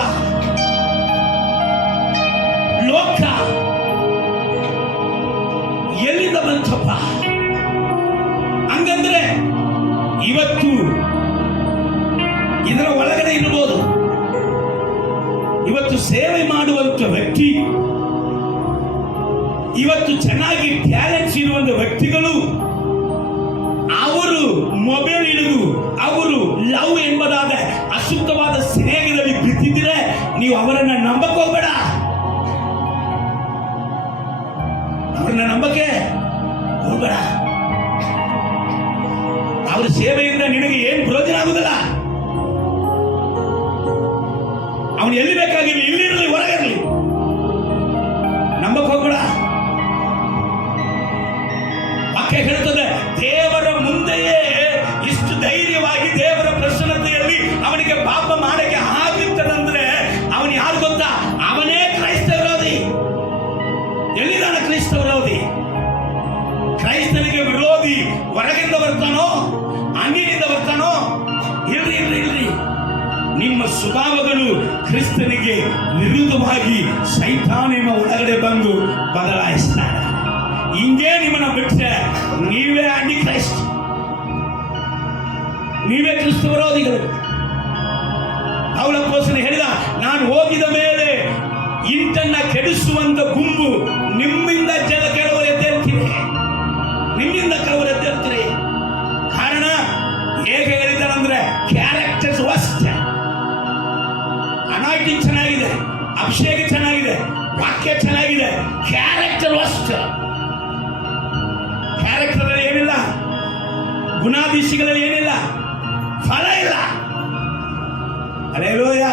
ಎಲ್ಲಿಂದ ಬಂತಪ್ಪ? ಹಂಗಂದ್ರೆ ಇವತ್ತು ಇದರ ಒಳಗಡೆ ಇರಬಹುದು. ಇವತ್ತು ಸೇವೆ ಮಾಡುವಂತ ವ್ಯಕ್ತಿ, ಇವತ್ತು ಚೆನ್ನಾಗಿ ಟ್ಯಾಲೆಂಟ್ಸ್ ಇರುವಂತ ವ್ಯಕ್ತಿಗಳು, ಅವರು ಮೊಬೈಲ್ ಹಿಡಿದು ಅವರು ಲವ್ ಎಂಬುದಾದ ಅಶುದ್ಧವಾದ ಸ್ನೇಹದಲ್ಲಿ ಬಿದ್ದಿದ್ರೆ ನೀವು ಅವರನ್ನ ನಂಬಕ್ಕೆ ಹೋಗ್ಬೇಡ. ಅವರನ್ನ ನಂಬಕ್ಕೆ ಹೋಗ್ಬೇಡ. ಅವರ ಸೇವೆಯಿಂದ ನಿನಗೆ ಏನು ಪ್ರಯೋಜನ ಆಗುದಿಲ್ಲ. ಅವನು ಎಲ್ಲಿ ಬೇಕಾಗಿರಲಿ, ಇಲ್ಲಿರಲಿ, ಹೊರಗಿರಲಿ, ನಂಬಕ್ಕೆ ಹೋಗ್ಬೇಡ. ವಾಕ್ಯ ಹೇಳ್ತದೆ, ದೇವರ ಮುಂದೆಯೇ ಇಷ್ಟು ಧೈರ್ಯವಾಗಿ ದೇವರ ಪ್ರಸನ್ನತೆಯಲ್ಲಿ ಅವನಿಗೆ ಪಾಪ ಮಾಡಕ್ಕೆ ಆಗುತ್ತದಂದ್ರೆ ಅವನು ಯಾರು ಗೊತ್ತಾ? ಅವನೇ ಕ್ರೈಸ್ತ ವಿರೋಧಿ. ಎಲ್ಲಿದ್ದಾನೆ ಕ್ರೈಸ್ತ ವಿರೋಧಿ? ಕ್ರೈಸ್ತನಿಗೆ ವಿರೋಧಿ ಹೊರಗಿಂದ ಬರ್ತಾನೋ, ಅಂಗಿನಿಂದ ಬರ್ತಾನೋ? ಇಲ್ರಿ ಇಲ್ರಿ ಇಲ್ರಿ. ನಿಮ್ಮ ಸ್ವಭಾವಗಳು ಕ್ರಿಸ್ತನಿಗೆ ವಿರುದ್ಧವಾಗಿ ಸೈತಾನಿನ ಒಳಗಡೆ ಬಂದು ಬದಲಾಯಿಸ್ತಾರೆ. ಹಿಂಗೆ ನಿಮ್ಮನ್ನ ಬಿಟ್ಟರೆ ನೀವೇ ಆಂಟಿ ಕ್ರೈಸ್ಟ್, ನೀವೇ ಕ್ರಿಸ್ತ ವಿರೋಧಿಗಳು. ಪೌಲನು ಹೇಳಿದ, ನಾನು ಹೋಗಿದ ಮೇಲೆ ಇಂಟನ್ನ ಕೆಡಿಸುವಂತ ಗುಂಪು ನಿಮ್ಮಿಂದ ಕೆಲವರು ಎದ್ದೇಳ್ತೀರಿ, ನಿಮ್ಮಿಂದ ಕೆಲವರು ಎದ್ದೇಳ್ತೀರಿ. ಕಾರಣ ಹೇಗೆ ಹೇಳಿದಾರಂದ್ರೆ, ಕ್ಯಾರೆಕ್ಟರ್ಸ್ ವರ್ಸ್ಟ್. ಅನಾಯ್ಟಿಂಗ್ ಚೆನ್ನಾಗಿದೆ, ಅಭಿಷೇಕ ಚೆನ್ನಾಗಿದೆ, ವಾಕ್ಯ ಚೆನ್ನಾಗಿದೆ, ಕ್ಯಾರೆಕ್ಟರ್ ವರ್ಸ್ಟ್. ಕ್ಯಾರೆಕ್ಟರ್ ಅಲ್ಲಿ ಏನಿಲ್ಲ, ಗುಣಾಧೀಶಗಳಲ್ಲಿ ಏನಿಲ್ಲ, ಫಲ ಇಲ್ಲ. ಹಲ್ಲೆಲೂಯ.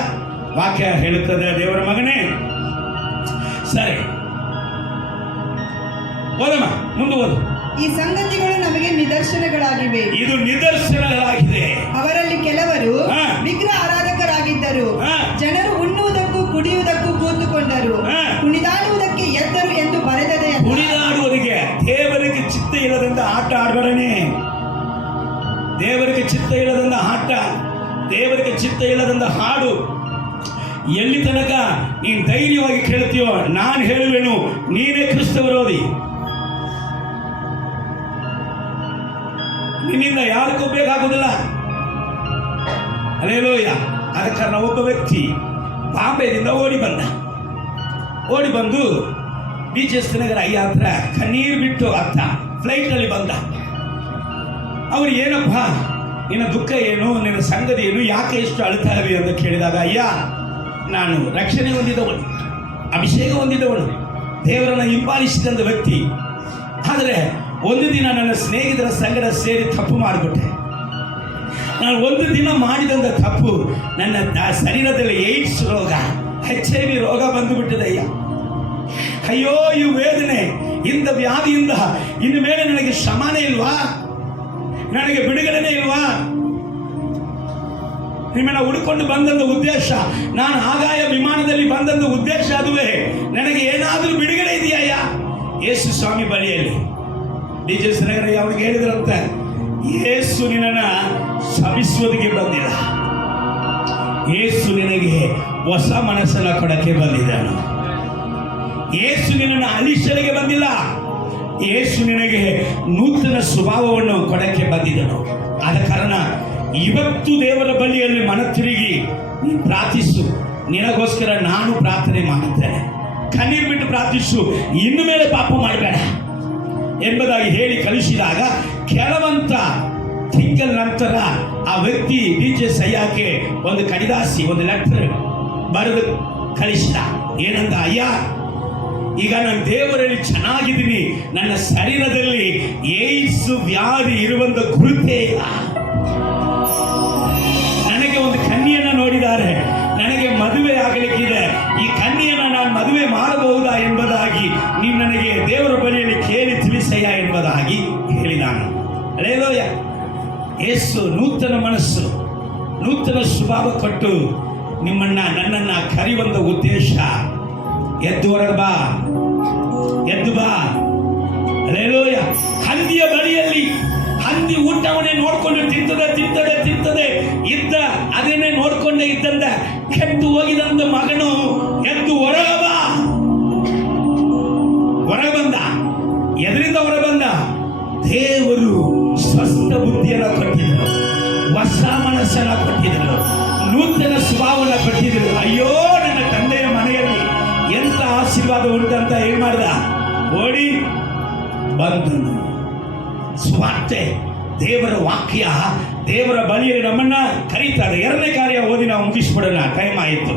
ವಾಕ್ಯ ಹೇಳುತ್ತದೆ, ದೇವರ ಮಗನೇ. ಸರಿ, ಓದಮ್ಮ, ಮುಂದೆ ಓದು. ಈ ಸಂಗತಿಗಳು ನಮಗೆ ನಿದರ್ಶನಗಳಾಗಿವೆ. ಇದು ನಿದರ್ಶನಗಳಾಗಿದೆ. ಅವರಲ್ಲಿ ಕೆಲವರು ಹಾ. ವಿಗ್ರಹ ಆರಾಧಕರಾಗಿದ್ದರು. ಹಾ. ಜನರು ಉಣ್ಣುವುದಕ್ಕೂ ಕುಡಿಯುವುದಕ್ಕೂ ಕೂತುಕೊಂಡರು, ಹಾ. ಕುಣಿದಾಡುವುದಕ್ಕೆ ಎದ್ದರು ಎಂದು ಬರೆದದೆ. ಕುಣಿದಾಡುವುದಕ್ಕೆ ದೇವರಿಗೆ ಚಿತ್ತ ಇಲ್ಲದಂತ ಆಟ ಆಡಬೇಡನೆ. ದೇವರಿಗೆ ಚಿತ್ತ ಇಲ್ಲದಂತ ಆಟ, ದೇವರಿಗೆ ಚಿತ್ತ ಇಲ್ಲದಂತ ಹಾಡು. ಎಲ್ಲಿ ತನಕ ನೀನು ಧೈರ್ಯವಾಗಿ ಕೇಳ್ತೀಯೋ ನಾನು ಹೇಳುವೆನು, ನೀನೇ ಕ್ರಿಸ್ತ ವಿರೋಧಿ. ನಿನ್ನಿಂದ ಯಾರಿಗೂ ಬೇಕಾಗುವುದಿಲ್ಲ. ಹಲ್ಲೆಲೂಯ. ಆದ ಕಾರಣ ಒಬ್ಬ ವ್ಯಕ್ತಿ ಬಾಂಬೆದಿಂದ ಓಡಿ ಬಂದು BJS ನಗರ ಅಯ್ಯ ಹತ್ರ ಕಣ್ಣೀರು ಬಿಟ್ಟು ಅತ್ತ ಫ್ಲೈಟ್ನಲ್ಲಿ ಬಂದ. ಅವ್ರು ಏನಪ್ಪ ನಿನ್ನ ದುಃಖ ಏನು, ನಿನ್ನ ಸಂಗತಿ ಏನು, ಯಾಕೆ ಎಷ್ಟು ಅಳ್ತಾ ಇರಲಿ ಅಂತ ಕೇಳಿದಾಗ, ಅಯ್ಯ ನಾನು ರಕ್ಷಣೆ ಹೊಂದಿದವನು, ಅಭಿಷೇಕ ಹೊಂದಿದವನು, ದೇವರನ್ನು ಹಿಂಬಾಲಿಸಿದಂಥ ವ್ಯಕ್ತಿ. ಆದರೆ ಒಂದು ದಿನ ನನ್ನ ಸ್ನೇಹಿತರ ಸಂಗಡ ಸೇರಿ ತಪ್ಪು ಮಾಡಿಬಿಟ್ಟೆ. ನಾನು ಒಂದು ದಿನ ಮಾಡಿದಂಥ ತಪ್ಪು ನನ್ನ ಶರೀರದಲ್ಲಿ ಏಡ್ಸ್ ರೋಗ, HIV ರೋಗ ಬಂದುಬಿಟ್ಟಿದೆ ಅಯ್ಯ. ಅಯ್ಯೋ ಈ ವೇದನೆ, ಇಂಥ ವ್ಯಾಧಿಯಿಂದ ಇನ್ನು ಮೇಲೆ ನನಗೆ ಶಮನೆ ಇಲ್ವಾ, ನನಗೆ ಬಿಡುಗಡೆನೇ ಇಲ್ವಾ? ನಿಮ್ಮನ್ನ ಹುಡುಕೊಂಡು ಬಂದಂಥ ಉದ್ದೇಶ, ನಾನು ಆಗಾಯ ವಿಮಾನದಲ್ಲಿ ಬಂದಂಥ ಉದ್ದೇಶ ಅದುವೇ. ನನಗೆ ಏನಾದರೂ ಬಿಡುಗಡೆ ಇದೆಯಾ ಯೇಸು ಸ್ವಾಮಿ ಬಳಿಯಲ್ಲಿ? BJS ನಗರ ಅವ್ರಿಗೆ ಹೇಳಿದ್ರಂತೆ, ಯೇಸು ನಿನ್ನನ್ನು ಶಪಿಸುವುದಕ್ಕೆ ಬಂದಿಲ್ಲ, ಯೇಸು ನಿನಗೆ ಹೊಸ ಮನಸ್ಸನ್ನ ಕೊಡಕ್ಕೆ ಬಂದಿದ್ದಾನು. ಯೇಸು ನಿನ್ನನ್ನು ಅಲಿಸಲಿಗೆ ಬಂದಿಲ್ಲ, ಯೇಸು ನಿನಗೆ ನೂತನ ಸ್ವಭಾವವನ್ನು ಕೊಡಕ್ಕೆ ಬಂದಿದ್ದನು. ಆದ ಕಾರಣ ಇವತ್ತು ದೇವರ ಬಳಿಯಲ್ಲಿ ಮನ ತಿರುಗಿ ನೀನು ಪ್ರಾರ್ಥಿಸು. ನಿನಗೋಸ್ಕರ ನಾನು ಪ್ರಾರ್ಥನೆ ಮಾಡುತ್ತೇನೆ, ಕಣ್ಣೀರು ಬಿಟ್ಟು ಪ್ರಾರ್ಥಿಸು, ಇನ್ನು ಮೇಲೆ ಪಾಪ ಮಾಡಬೇಡ ಎಂಬುದಾಗಿ ಹೇಳಿ ಕಳಿಸಿದಾಗ ಕೆಲವಂತ ತಿಂಗಳ ನಂತರ ಆ ವ್ಯಕ್ತಿ BJS ಅಯ್ಯಕ್ಕೆ ಒಂದು ಕಡಿದಾಸಿ, ಒಂದು ಲೆಟರ್ ಬರೆದು ಕಳಿಸಿದ. ಏನಂತ, ಅಯ್ಯ ಈಗ ನಾನು ದೇವರಲ್ಲಿ ಚೆನ್ನಾಗಿದ್ದೀನಿ, ನನ್ನ ಶರೀರದಲ್ಲಿ ಏಡ್ಸ್ ವ್ಯಾಧಿ ಇರುವಂತ ಗುರುತೇ ಇಲ್ಲ. ನನಗೆ ಒಂದು ಕನ್ಯೆಯನ್ನು ನೋಡಿದ್ದಾರೆ, ನನಗೆ ಮದುವೆ ಆಗಲಿಕ್ಕಿದೆ, ಈ ಕನ್ಯೆಯನ್ನು ನಾನು ಮದುವೆ ಮಾಡಬಹುದಾ ಎಂಬುದಾಗಿ ನೀವು ನನಗೆ ದೇವರ ಬಳಿಯಲ್ಲಿ ಕೇಳಿ ತಿಳಿಸಯ್ಯ ಎಂಬುದಾಗಿ ಹೇಳಿದಾನು. ಹಲ್ಲೆಲೂಯ. ಯೇಸು ನೂತನ ಮನಸ್ಸು, ನೂತನ ಸ್ವಭಾವ ಕೊಟ್ಟು ನನ್ನನ್ನ ಕರೆಯುವಂತ ಉದ್ದೇಶ. ಎದ್ದು ಹೊರಗೆ ಬಾ, ಎದ್ದು ಬಾ. ಹಲ್ಲೆಲೂಯ. ಹಂದಿಯ ಬಳಿಯಲ್ಲಿ ಹಂದಿ ಊಟವನ್ನೇ ನೋಡ್ಕೊಂಡು ತಿಂತದೆ ಇದ್ದ, ಅದನ್ನೇ ನೋಡ್ಕೊಂಡೇ ಇದ್ದಂದ ಕೆಟ್ಟು ಹೋಗಿದಂತ ಮಗನು ಎದ್ದು ಹೊರಗೆ ಬಂದ. ಎದರಿಂದ ಹೊರ ಬಂದ? ದೇವರು ಸ್ವಸ್ಥ ಬುದ್ಧಿಯನ್ನು ಕೊಟ್ಟಿದ್ರು, ಹೊಸ ಮನಸ್ಸನ್ನ ಕೊಟ್ಟಿದ್ರು, ನೂತನ ಸ್ವಭಾವವನ್ನು ಕೊಟ್ಟಿದ್ರು. ಅಯ್ಯೋ ನನ್ನ ತಂದೆಯ ಮನೆಯಲ್ಲಿ ಎಂತ ಆಶೀರ್ವಾದ ಉಂಟಂತ ಏನ್ ಮಾಡ್ದ? ಓಡಿ ಬಂದನು. ಸ್ವಾರ್ಥೆ, ದೇವರ ವಾಕ್ಯ, ದೇವರ ಬಳಿಯಲ್ಲಿ ನಮ್ಮನ್ನ ಕರೀತಾರೆ. ಎರಡನೇ ಕಾರ್ಯ ಓದಿ ನಾವು ಮುಗಿಸ್ಬಿಡೋಣ, ಟೈಮ್ ಆಯಿತು.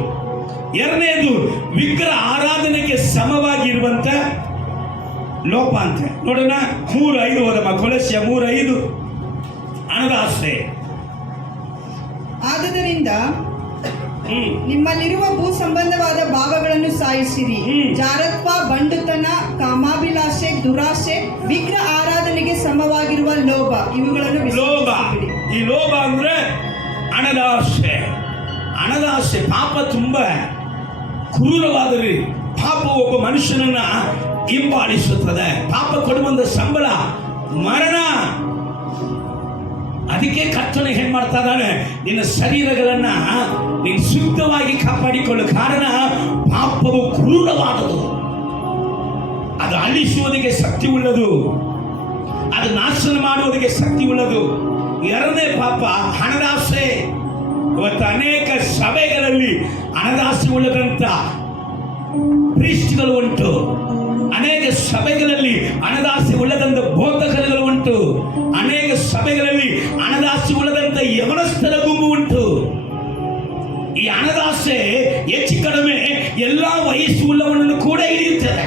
ಎರಡನೇದು ವಿಗ್ರಹ ಆರಾಧನೆಗೆ ಸಮವಾಗಿ ಇರುವಂತ ಲೋಪ ಅಂತ ನೋಡೋಣ. 3:5 ಓದಮ್ಮ. ಕೊಲಸ್ಯ 3:5. ಹಣದ ಆಸೆ. ಆದುದರಿಂದ ನಿಮ್ಮಲ್ಲಿರುವ ಭೂ ಸಂಬಂಧವಾದ ಭಾವಗಳನ್ನು ಸಾಯಿಸಿರಿ. ಜಾರತ್ವ, ಬಂಡುತನ, ಕಾಮಾಭಿಲಾಷೆ, ದುರಾಶೆ, ವಿಗ್ರಹ ಆರಾಧನೆಗೆ ಸಮವಾಗಿರುವ ಲೋಭ, ಇವುಗಳನ್ನು ಈ ಲೋಭ ಅಂದ್ರೆ ಹಣದ ಆಸೆ. ಹಣದ ಆಸೆ ಪಾಪ ತುಂಬಾ ಕ್ರೂರವಾದರೆ ಪಾಪ ಒಬ್ಬ ಮನುಷ್ಯನನ್ನ ಹಿಂಬಾಲಿಸುತ್ತದೆ. ಪಾಪ ಕೊಡುವಂತ ಸಂಬಳ ಮರಣ. ಅದಕ್ಕೆ ಕರ್ತನು ಏನ್ ಮಾಡ್ತಾ ಇದ್ದಾನೆ? ನಿನ್ನ ಶರೀರಗಳನ್ನ ನೀನು ಶುದ್ಧವಾಗಿ ಕಾಪಾಡಿಕೊಳ್ಳು. ಕಾರಣ ಪಾಪವು ಕ್ರೂರವಾದದು, ಅದು ಅಳಿಸುವುದಕ್ಕೆ ಶಕ್ತಿ ಉಳ್ಳದು, ಅದು ನಾಶನ ಮಾಡುವುದಕ್ಕೆ ಶಕ್ತಿ ಉಳ್ಳದು. ಎರಡನೇ ಪಾಪ ಹಣದಾಸೆ. ಇವತ್ತು ಅನೇಕ ಸಭೆಗಳಲ್ಲಿ ಹಣದಾಸೆ ಉಳ್ಳದಂತ ಪ್ರೀಸ್ಟ್ಗಳು ಉಂಟು, ಅನೇಕ ಸಭೆಗಳಲ್ಲಿ ಹಣದಾಸೆ ಉಳ್ಳದಂತ ಬೋಧಕರುಗಳು ಉಂಟು, ಅನೇಕ ಸಭೆಗಳಲ್ಲಿ ಹಣದಾಸೆ ಉಳ್ಳದಂತ ಯವನಸ್ಥರ ಗುಂಪು ಉಂಟು. ಈ ಹಣದಾಸೆ ಹೆಚ್ಚು ಕಡಿಮೆ ಎಲ್ಲಾ ವಯಸ್ಸು ಉಳ್ಳವನನ್ನು ಕೂಡ ಹಿಡಿಯುತ್ತದೆ.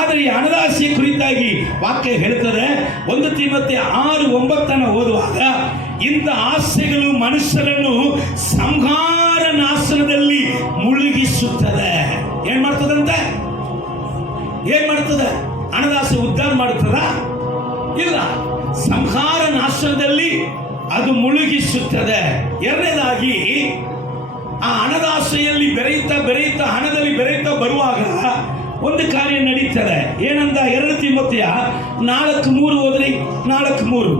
ಆದರೆ ಈ ಹಣದಾಸೆ ಕುರಿತಾಗಿ ವಾಕ್ಯ ಹೇಳ್ತದೆ. 1 ತಿಮೋಥೆ 6:9 ಓದುವಾಗ, ಇಂಥ ಆಸೆಗಳು ಮನುಷ್ಯರನ್ನು ಸಂಹಾರ ನಾಶನದಲ್ಲಿ ಮುಳುಗಿಸುತ್ತದೆ. ಏನ್ ಮಾಡ್ತದಂತೆ? ಏನ್ ಮಾಡ್ತದೆ? ಹಣದಾಸೆ ಉದ್ಧಾರ ಮಾಡುತ್ತದ? ಇಲ್ಲ, ಸಂಹಾರ ನಾಶನದಲ್ಲಿ ಅದು ಮುಳುಗಿಸುತ್ತದೆ. ಎರಡನೇದಾಗಿ ಆ ಹಣದಾಸೆಯಲ್ಲಿ ಬೆರೆಯುತ್ತಾ ಹಣದಲ್ಲಿ ಬೆರೆಯುತ್ತಾ ಬರುವಾಗ ಒಂದು ಕಾರ್ಯ ನಡೀತದೆ. ಏನಂತ 2 ತಿಮೋಥೆಯ 4:3 ಓದ್ರಿ. 4:3.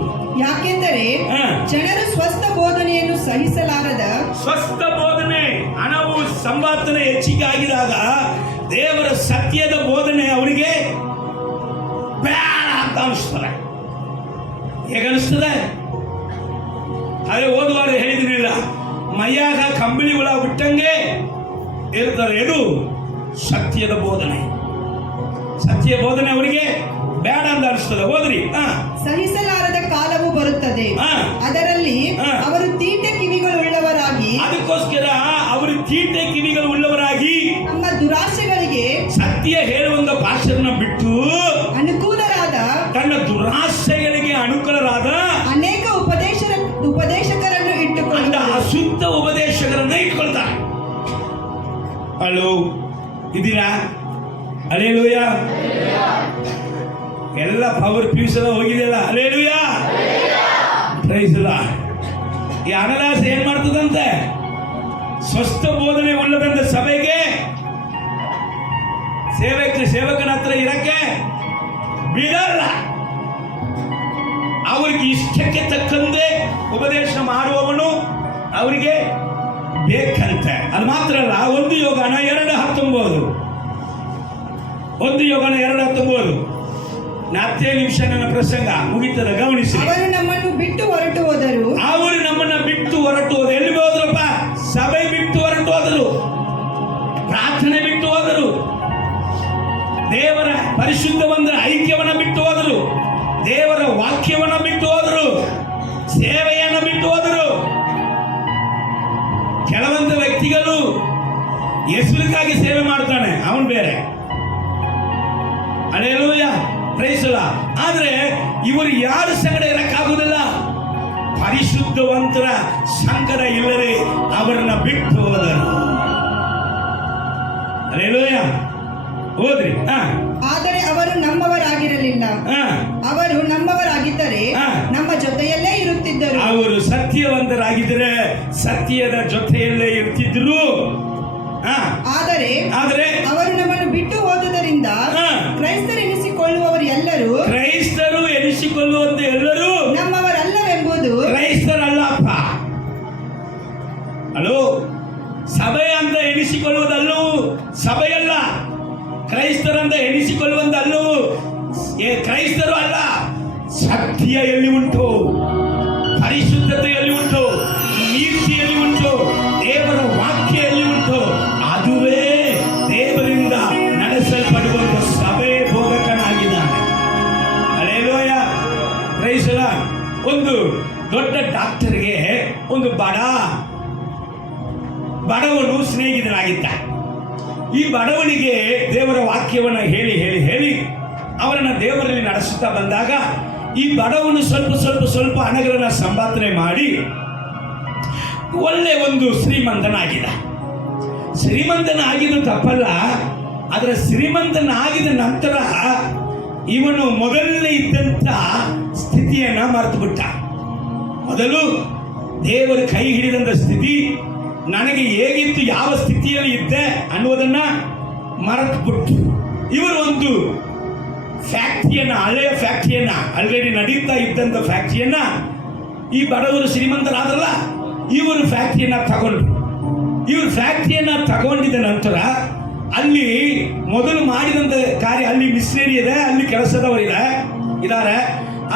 ಯಾಕೆಂದರೆ ಜನರು ಸ್ವಸ್ಥ ಬೋಧನೆಯನ್ನು ಸಹಿಸಲಾರದ, ಸ್ವಸ್ಥ ಬೋಧನೆ, ಹಣವು ಸಂಪಾದನೆ ಹೆಚ್ಚಿಗೆ ಆಗಿದಾಗ ದೇವರ ಸತ್ಯದ ಬೋಧನೆ ಅವರಿಗೆ ಬೇಡ ಅಂತ ಅನಿಸ್ತದೆ. ಹೇಗನಿಸ್ತದೆ? ಅದೇ ಓದುವಾಗ ಹೇಳಿದ್ರಿಲ್ಲ, ಮೈಯಾಗ ಕಂಬಳಿ ಹುಳ ಬಿಟ್ಟಂಗೆ ಇರ್ತಾರೆ. ಇದು ಸತ್ಯದ ಬೋಧನೆ. ಸತ್ಯ ಬೋಧನೆ ಅವರಿಗೆ ಬೇಡ ಅಂತ ಅನಿಸ್ತದೆ. ಹೋದ್ರಿ ಸಹಿಸಲಾರದ ಕಾಲವು ಬರುತ್ತದೆ, ಅದರಲ್ಲಿ ಅವರು ತೀಟೆ ಕಿವಿಗಳು ಉಳ್ಳವರಾಗಿ, ಅದಕ್ಕೋಸ್ಕರ ಅವರು ತೀಟೆ ಕಿವಿಗಳು ಉಳ್ಳವರಾಗಿ ನಮ್ಮ ದುರಾಶೆಗಳಿಗೆ ಸತ್ಯ ಹೇಳುವಂತ ಭಾಷೆಯನ್ನು ಬಿಟ್ಟು ಅನುಕೂಲರಾದ ತನ್ನ ದುರಾಶೆಗಳಿಗೆ ಅನುಕೂಲರಾದ ಅನೇಕ ಉಪದೇಶಕರನ್ನು ಇಟ್ಟುಕೊಂಡು ಅಶುದ್ಧ ಉಪದೇಶಕರನ್ನ ಇಟ್ಕೊಳ್ತಾರೆ. ಹಲೋ, ಇದೀರಾ? ಅಲೇಲೂಯ. ಎಲ್ಲ ಪವರ್ ಪೀಸ್ ಎಲ್ಲ ಹೋಗಿದೆಯಲ್ಲ. ಅಲೇಲೂಯ, ಪ್ರೈಸ್ ದಿ ಲಾರ್ಡ್. ಈ ಅನಲಾಸ ಏನ್ ಮಾಡ್ತದಂತೆ? ಸ್ವಸ್ಥ ಬೋಧನೆ ಉಳ್ಳದಂತ ಸಭೆಗೆ ಸೇವಕನ ಹತ್ರ ಇರಕ್ಕೆ ಬಿಡಲ್ಲ. ಅವ್ರಿಗೆ ಇಷ್ಟಕ್ಕೆ ತಕ್ಕಂತೆ ಉಪದೇಶ ಮಾಡುವವನು ಅವರಿಗೆ ಬೇಕಂತೆ. ಅದು ಮಾತ್ರ ಅಲ್ಲ, 1 ಯೋಹಾನ 2:19, 1 ಯೋಹಾನ 2:19. 4 ನಿಮಿಷ ನನ್ನ ಪ್ರಸಂಗ ಮುಗಿತದ, ಗಮನಿಸಿ. ಅವರು ನಮ್ಮನ್ನು ಬಿಟ್ಟು ಹೊರಟು ಹೋದರು. ಅವರು ನಮ್ಮನ್ನ ಬಿಟ್ಟು ಹೊರಟು ಹೋದರು. ಎಲ್ಲಿ ಹೋದ್ರಪ್ಪ? ಸಭೆ ಬಿಟ್ಟು ಹೊರಟು ಹೋದರು, ಪ್ರಾರ್ಥನೆ ಬಿಟ್ಟು ಹೋದರು, ದೇವರ ಪರಿಶುದ್ಧವಂತ ಐಕ್ಯವನ್ನ ಬಿಟ್ಟು ಹೋದರು, ದೇವರ ವಾಕ್ಯವನ್ನ ಬಿಟ್ಟು ಹೋದರು, ಸೇವೆಯನ್ನ ಬಿಟ್ಟು ಹೋದರು. ಕೆಲವೊಂದು ವ್ಯಕ್ತಿಗಳು ಹೆಸರಿಗಾಗಿ ಸೇವೆ ಮಾಡ್ತಾನೆ, ಅವನು ಬೇರೆ. Hallelujah, praise the Lord. ಆದ್ರೆ ಇವರು ಯಾರು ಸಂಗಡ ಇರಕ್ಕಾಗುವುದಿಲ್ಲ. ಪರಿಶುದ್ಧವಂತರ ಸಂಗಡ ಇಲ್ಲದೆ ಅವರನ್ನ ಬಿಟ್ಟು ಹೋದರು. ಹಲ್ಲೆಲೂಯ, ಹೋದ್ರಿ. ಆದರೆ ಅವರು ನಮ್ಮವರಾಗಿರಲಿಲ್ಲ. ಅವರು ನಮ್ಮವರಾಗಿದ್ದರೆ ನಮ್ಮ ಜೊತೆಯಲ್ಲೇ ಇರುತ್ತಿದ್ದರು. ಅವರು ಸತ್ಯವಂತರಾಗಿದ್ದರೆ ಸತ್ಯದ ಜೊತೆಯಲ್ಲೇ ಇರ್ತಿದ್ರು. ಆದರೆ ಅವರು ನಮ್ಮನ್ನು ಬಿಟ್ಟು ಹೋದುದರಿಂದ ಕ್ರೈಸ್ತರು ಎನಿಸಿಕೊಳ್ಳುವಂತ ಎಲ್ಲರೂ ನಮ್ಮವರಲ್ಲವೆಂಬುದು ಕ್ರೈಸ್ತರಲ್ಲಪ್ಪ. ಹಲೋ, ಸಭೆ ಅಂತ ಎನಿಸಿಕೊಳ್ಳುವುದಲ್ಲೂ ಸಭೆಯಲ್ಲ, ಕ್ರೈಸ್ತರಂತ ಎನಿಸಿಕೊಳ್ಳುವಂತಲ್ಲೂ ಕ್ರೈಸ್ತರು ಅಲ್ಲ. ಸತ್ಯ ಎಲ್ಲಿ ಉಂಟು, ಪರಿಶುದ್ಧತೆಯಲ್ಲಿ ಉಂಟು, ನೀತಿಯಲ್ಲಿ ಉಂಟು, ದೇವರ ವಾಕ್ಯಲ್ಲಿ ಉಂಟು, ಅದುವೇ ದೇವರಿಂದ ನಡೆಸಲ್ಪಡುವಂತ ಸಭೆ ಬೋಧಕನಾಗಿದ್ದಾನೆ. Hallelujah, praise the lord. ಒಂದು ದೊಡ್ಡ ಡಾಕ್ಟರ್ಗೆ ಒಂದು ಬಡವನು ಸ್ನೇಹಿತನಾಗಿದ್ದ. ಈ ಬಡವನಿಗೆ ದೇವರ ವಾಕ್ಯವನ್ನು ಹೇಳಿ ಹೇಳಿ ಹೇಳಿ ಅವರನ್ನ ದೇವರಲ್ಲಿ ನಡೆಸುತ್ತಾ ಬಂದಾಗ ಈ ಬಡವನು ಸ್ವಲ್ಪ ಹಣಗಳನ್ನ ಸಂಪಾದನೆ ಮಾಡಿ ಒಳ್ಳೆ ಒಂದು ಶ್ರೀಮಂತನಾಗಿದ್ದು ತಪ್ಪಲ್ಲ. ಆದರೆ ಶ್ರೀಮಂತನಾಗಿದ ನಂತರ ಇವನು ಮೊದಲನೇ ಇದ್ದಂತ ಸ್ಥಿತಿಯನ್ನ ಮರೆತು ಬಿಟ್ಟ. ಮೊದಲು ದೇವರು ಕೈ ಹಿಡಿದಂತ ಸ್ಥಿತಿ, ನನಗೆ ಹೇಗಿತ್ತು, ಯಾವ ಸ್ಥಿತಿಯಲ್ಲಿ ಇದ್ದೆ ಅನ್ನುವುದನ್ನ ಮರೆತು ಬಿಟ್ಟು ಇವರು ಒಂದು ಫ್ಯಾಕ್ಟರಿಯನ್ನ, ಹಳೆಯ ಫ್ಯಾಕ್ಟರಿಯನ್ನ, ಆಲ್ರೆಡಿ ನಡೀತಾ ಇದ್ದಂತ ಫ್ಯಾಕ್ಟರಿಯನ್ನ, ಈ ಬಡವರು ಶ್ರೀಮಂತರಾದ್ರಲ್ಲ, ಇವರು ಫ್ಯಾಕ್ಟರಿಯನ್ನ ತಗೊಂಡ್ರು. ಇವರು ಫ್ಯಾಕ್ಟರಿಯನ್ನ ತಗೊಂಡಿದ ನಂತರ ಅಲ್ಲಿ ಮೊದಲು ಮಾಡಿದಂತ ಕಾರ್ಯ, ಅಲ್ಲಿ ಮಿಸ್ನೇರಿ ಇದೆ, ಅಲ್ಲಿ ಕೆಲಸದವರು ಇದ್ದಾರೆ.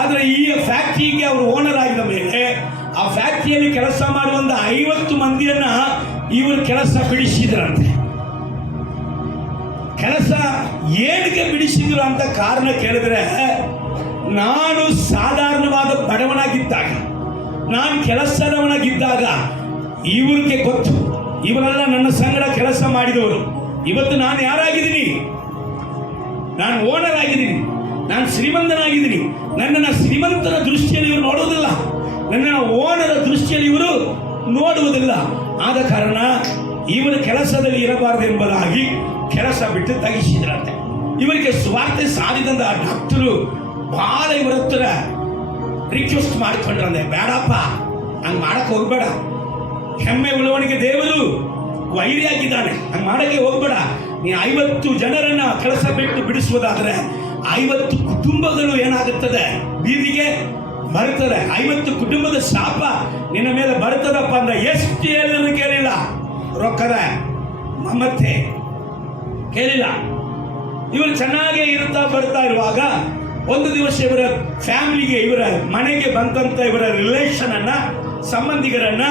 ಆದರೆ ಈ ಫ್ಯಾಕ್ಟರಿಗೆ ಅವರು ಓನರ್ ಆಗಿದ ಮೇಲೆ ಆ ಫ್ಯಾಕ್ಟರಿಯಲ್ಲಿ ಕೆಲಸ ಮಾಡುವಂತ 50 ಮಂದಿಯನ್ನ ಇವರು ಕೆಲಸ ಬಿಡಿಸಿದ್ರಂತೆ. ಕೆಲಸ ಏನಕ್ಕೆ ಬಿಡಿಸಿದ್ರು ಅಂತ ಕಾರಣ ಕೇಳಿದ್ರೆ, ನಾನು ಸಾಧಾರಣವಾದ ಬಡವನಾಗಿದ್ದಾಗ, ನಾನು ಕೆಲಸದವನಾಗಿದ್ದಾಗ ಇವ್ರಿಗೆ ಗೊತ್ತು, ಇವರೆಲ್ಲ ನನ್ನ ಸಂಗಡ ಕೆಲಸ ಮಾಡಿದವರು. ಇವತ್ತು ನಾನು ಯಾರಾಗಿದ್ದೀನಿ? ನಾನು ಓನರ್ ಆಗಿದ್ದೀನಿ, ನಾನು ಶ್ರೀಮಂತನಾಗಿದ್ದೀನಿ. ನನ್ನನ್ನು ಶ್ರೀಮಂತರ ದೃಷ್ಟಿಯಲ್ಲಿ ಇವರು ನೋಡುವುದಿಲ್ಲ, ನನ್ನನ್ನು ಓನರ ದೃಷ್ಟಿಯಲ್ಲಿ ಇವರು ನೋಡುವುದಿಲ್ಲ. ಆದ ಕಾರಣ ಇವರು ಕೆಲಸದಲ್ಲಿ ಇರಬಾರದು ಎಂಬುದಾಗಿ ಕೆಲಸ ಬಿಟ್ಟು ತೆಗಿಸಿದ್ರಂತೆ. ಇವರಿಗೆ ಸ್ವಾರ್ಥ ಸಾಧಿದಂತ ಡಾಕ್ಟರು ಬಹಳ ಇವರ ಹತ್ರ ರಿಕ್ವೆಸ್ಟ್ ಮಾಡಿಕೊಂಡ್ರಂತೆ, ಬೇಡಪ್ಪ, ಹಂಗೆ ಮಾಡಕ್ಕೆ ಹೋಗ್ಬೇಡ, ಹೆಮ್ಮೆ ಉಳ್ಳವನಿಗೆ ದೇವರು ವೈರಿಯಾಗಿದ್ದಾನೆ, ಹಂಗೆ ಮಾಡಕ್ಕೆ ಹೋಗ್ಬೇಡ. ನೀನು 50 ಜನರನ್ನ ಕೆಲಸ ಬಿಟ್ಟು ಬಿಡಿಸುವುದಾದ್ರೆ 50 ಕುಟುಂಬಗಳು ಏನಾಗುತ್ತದೆ, ಬೀದಿಗೆ ಬರುತ್ತದೆ. 50 ಕುಟುಂಬದ ಶಾಪ ನಿನ್ನ ಮೇಲೆ ಬರ್ತದಪ್ಪ ಅಂದ್ರೆ ಎಷ್ಟು ಹೇಳಿದ್ರು ಕೇಳಿಲ್ಲ. ರೊಕ್ಕದ ಮಮತೆ ಕೇಳಿಲ್ಲ. ಇವರು ಚೆನ್ನಾಗೇ ಬರ್ತಾ ಇರುವಾಗ ಒಂದು ದಿವಸ ಇವರ ಫ್ಯಾಮಿಲಿಗೆ, ಇವರ ಮನೆಗೆ ಬಂದಂತ ಇವರ ರಿಲೇಷನ್ ಅನ್ನ, ಸಂಬಂಧಿಕರನ್ನ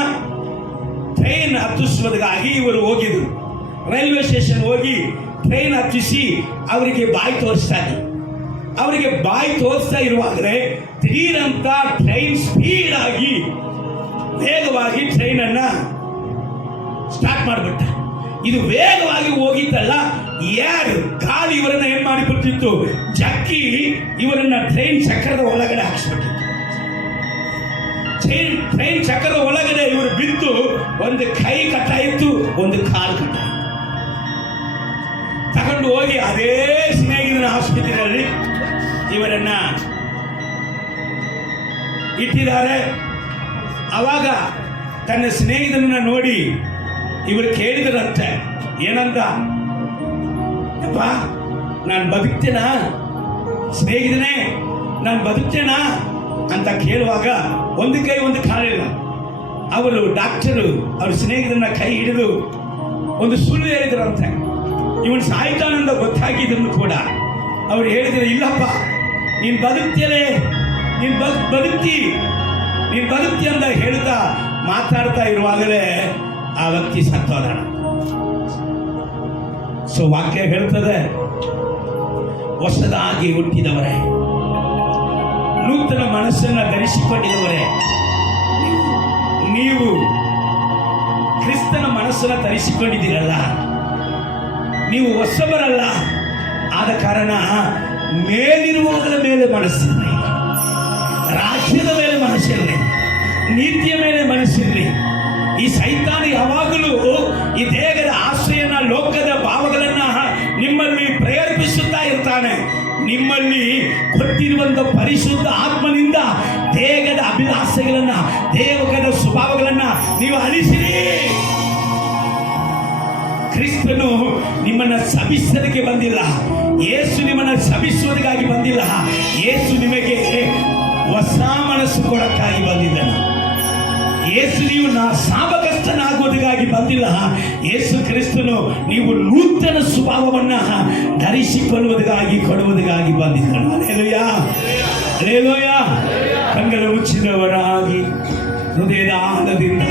ಟ್ರೈನ್ ಹತ್ತಿಸುವುದಕ್ಕಾಗಿ ಇವರು ಹೋಗಿದ್ರು. ರೈಲ್ವೆ ಸ್ಟೇಷನ್ ಹೋಗಿ ಟ್ರೈನ್ ಹತ್ತಿಸಿ ಅವರಿಗೆ ಬಾಯಿ ತೋರಿಸ್ತಾ ಇದ್ರು. ಅವರಿಗೆ ಬಾಯಿ ತೋರಿಸ್ತಾ ಇರುವಾಗಲೇ ದಿಢೀರಂತ ಟ್ರೈನ್ ಸ್ಪೀಡ್ ಆಗಿ ವೇಗವಾಗಿ ಟ್ರೈನ್ ಅನ್ನ ಸ್ಟಾರ್ಟ್ ಮಾಡಿಬಿಟ್ಟ. ಇದು ವೇಗವಾಗಿ ಹೋಗಿದ್ದಲ್ಲ, ಯಾರು ಗಾಳಿ ಇವರನ್ನ ಏನ್ ಮಾಡಿಬಿಟ್ಟಿತ್ತು, ಜಕ್ಕಿ ಇವರನ್ನ ಟ್ರೈನ್ ಚಕ್ರದ ಒಳಗಡೆ ಹಾಕಿಸ್ಬಿಟ್ಟಿತ್ತು. ಟ್ರೈನ್ ಚಕ್ರದ ಒಳಗಡೆ ಇವರು ಬಿದ್ದು ಒಂದು ಕೈ ಕಟ್ಟಾಯಿತು, ಒಂದು ಕಾಲು ಕಟ್ಟಾಯಿತು. ತಗೊಂಡು ಹೋಗಿ ಅದೇ ಸ್ನೇಹಿತನ ಆಸ್ಪತ್ರೆಯಲ್ಲಿ ಇವರನ್ನ ಇಟ್ಟಿದ್ದಾರೆ. ಅವಾಗ ತನ್ನ ಸ್ನೇಹಿತನನ್ನ ನೋಡಿ ಇವರು ಕೇಳಿದರಂತೆ, ಏನಂತ, ಯಪ್ಪ ನಾನು ಬದುಕ್ತೇನಾ, ಸ್ನೇಹಿತನೇ ನಾನು ಬದುಕ್ತೇನಾ ಅಂತ ಕೇಳುವಾಗ ಒಂದು ಕೈ ಒಂದು ಕಾಲಿಲ್ಲ. ಅವರು ಡಾಕ್ಟರು ಅವ್ರ ಸ್ನೇಹಿತರನ್ನ ಕೈ ಹಿಡಿದು ಒಂದು ಸುಳ್ಳು ಹೇಳಿದ್ರಂತೆ. ಇವನು ಸಾಯ್ತಾನಂದ ಗೊತ್ತಾಗಿದ್ದನ್ನು ಕೂಡ ಅವ್ರು ಹೇಳಿದ್ರು, ಇಲ್ಲಪ್ಪ ನೀನು ಬದುಕ್ತೇನೆ, ನೀನು ಬದುಕ್ತಿ ಅಂತ ಹೇಳ್ತಾ ಮಾತಾಡ್ತಾ ಇರುವಾಗಲೇ ಆ ವ್ಯಕ್ತಿ ಸತ್ತೋದಣ. ಸೊ ವಾಕ್ಯ ಹೇಳ್ತದೆ, ಹೊಸದಾಗಿ ಹುಟ್ಟಿದವರೇ, ನೂತನ ಮನಸ್ಸನ್ನ ಧರಿಸಿಕೊಂಡಿದವರೇ, ನೀವು ಕ್ರಿಸ್ತನ ಮನಸ್ಸನ್ನ ಧರಿಸಿಕೊಂಡಿದ್ದೀರಲ್ಲ, ನೀವು ಹೊಸಬರಲ್ಲ. ಆದ ಕಾರಣ ಮೇಲಿರುವವರ ಮೇಲೆ ಮನಸ್ಸಿರಲಿ, ರಾಜ್ಯದ ಮೇಲೆ ಮನಸ್ಸಿರಲಿ, ನೀತಿಯ ಮೇಲೆ ಮನಸ್ಸಿರಲಿ. ಈ ಸೈತಾನ ಯಾವಾಗಲೂ ಈ ದೇಹದ ಆಶ್ರಯನ, ಲೋಕದ ಭಾವಗಳನ್ನ ನಿಮ್ಮಲ್ಲಿ ಪ್ರೇರೇಪಿಸುತ್ತಾ ಇರ್ತಾನೆ. ನಿಮ್ಮಲ್ಲಿ ಕೊಟ್ಟಿರುವಂತ ಪರಿಶುದ್ಧ ಆತ್ಮನಿಂದ ದೇಹದ ಅಭಿಲಾಷೆಗಳನ್ನ, ದೇಹದ ಸ್ವಭಾವಗಳನ್ನ ನೀವು ಅಳಿಸಿರಿ. ಕ್ರಿಸ್ತನು ನಿಮ್ಮನ್ನ ಶಪಿಸೋದಕ್ಕೆ ಬಂದಿಲ್ಲ, ಯೇಸು ನಿಮ್ಮನ್ನ ಶಪಿಸುವುದಕ್ಕಾಗಿ ಬಂದಿಲ್ಲ. ಯೇಸು ನಿಮಗೆ ಹೊಸ ಮನಸ್ಸು ಕೊಡಕ್ಕಾಗಿ ಬಂದಿದ್ದಾನೆ. ಯೇಸು ನೀವು ಶಾಪಗ್ರಸ್ತನಾಗುವುದಕ್ಕಾಗಿ ಬಂದಿಲ್ಲ. ಯೇಸು ಕ್ರಿಸ್ತನು ನೀವು ನೂತನ ಸ್ವಭಾವವನ್ನ ಧರಿಸಿಕೊಳ್ಳುವುದಕ್ಕಾಗಿ ಕೊಡುವುದಕ್ಕಾಗಿ ಬಂದಿದ್ದಾನೆ. Hallelujah, hallelujah. ಕಣ್ಣುಗಳು ಮುಚ್ಚಿದವರಾಗಿ ಹೃದಯದ ಆಳದಿಂದ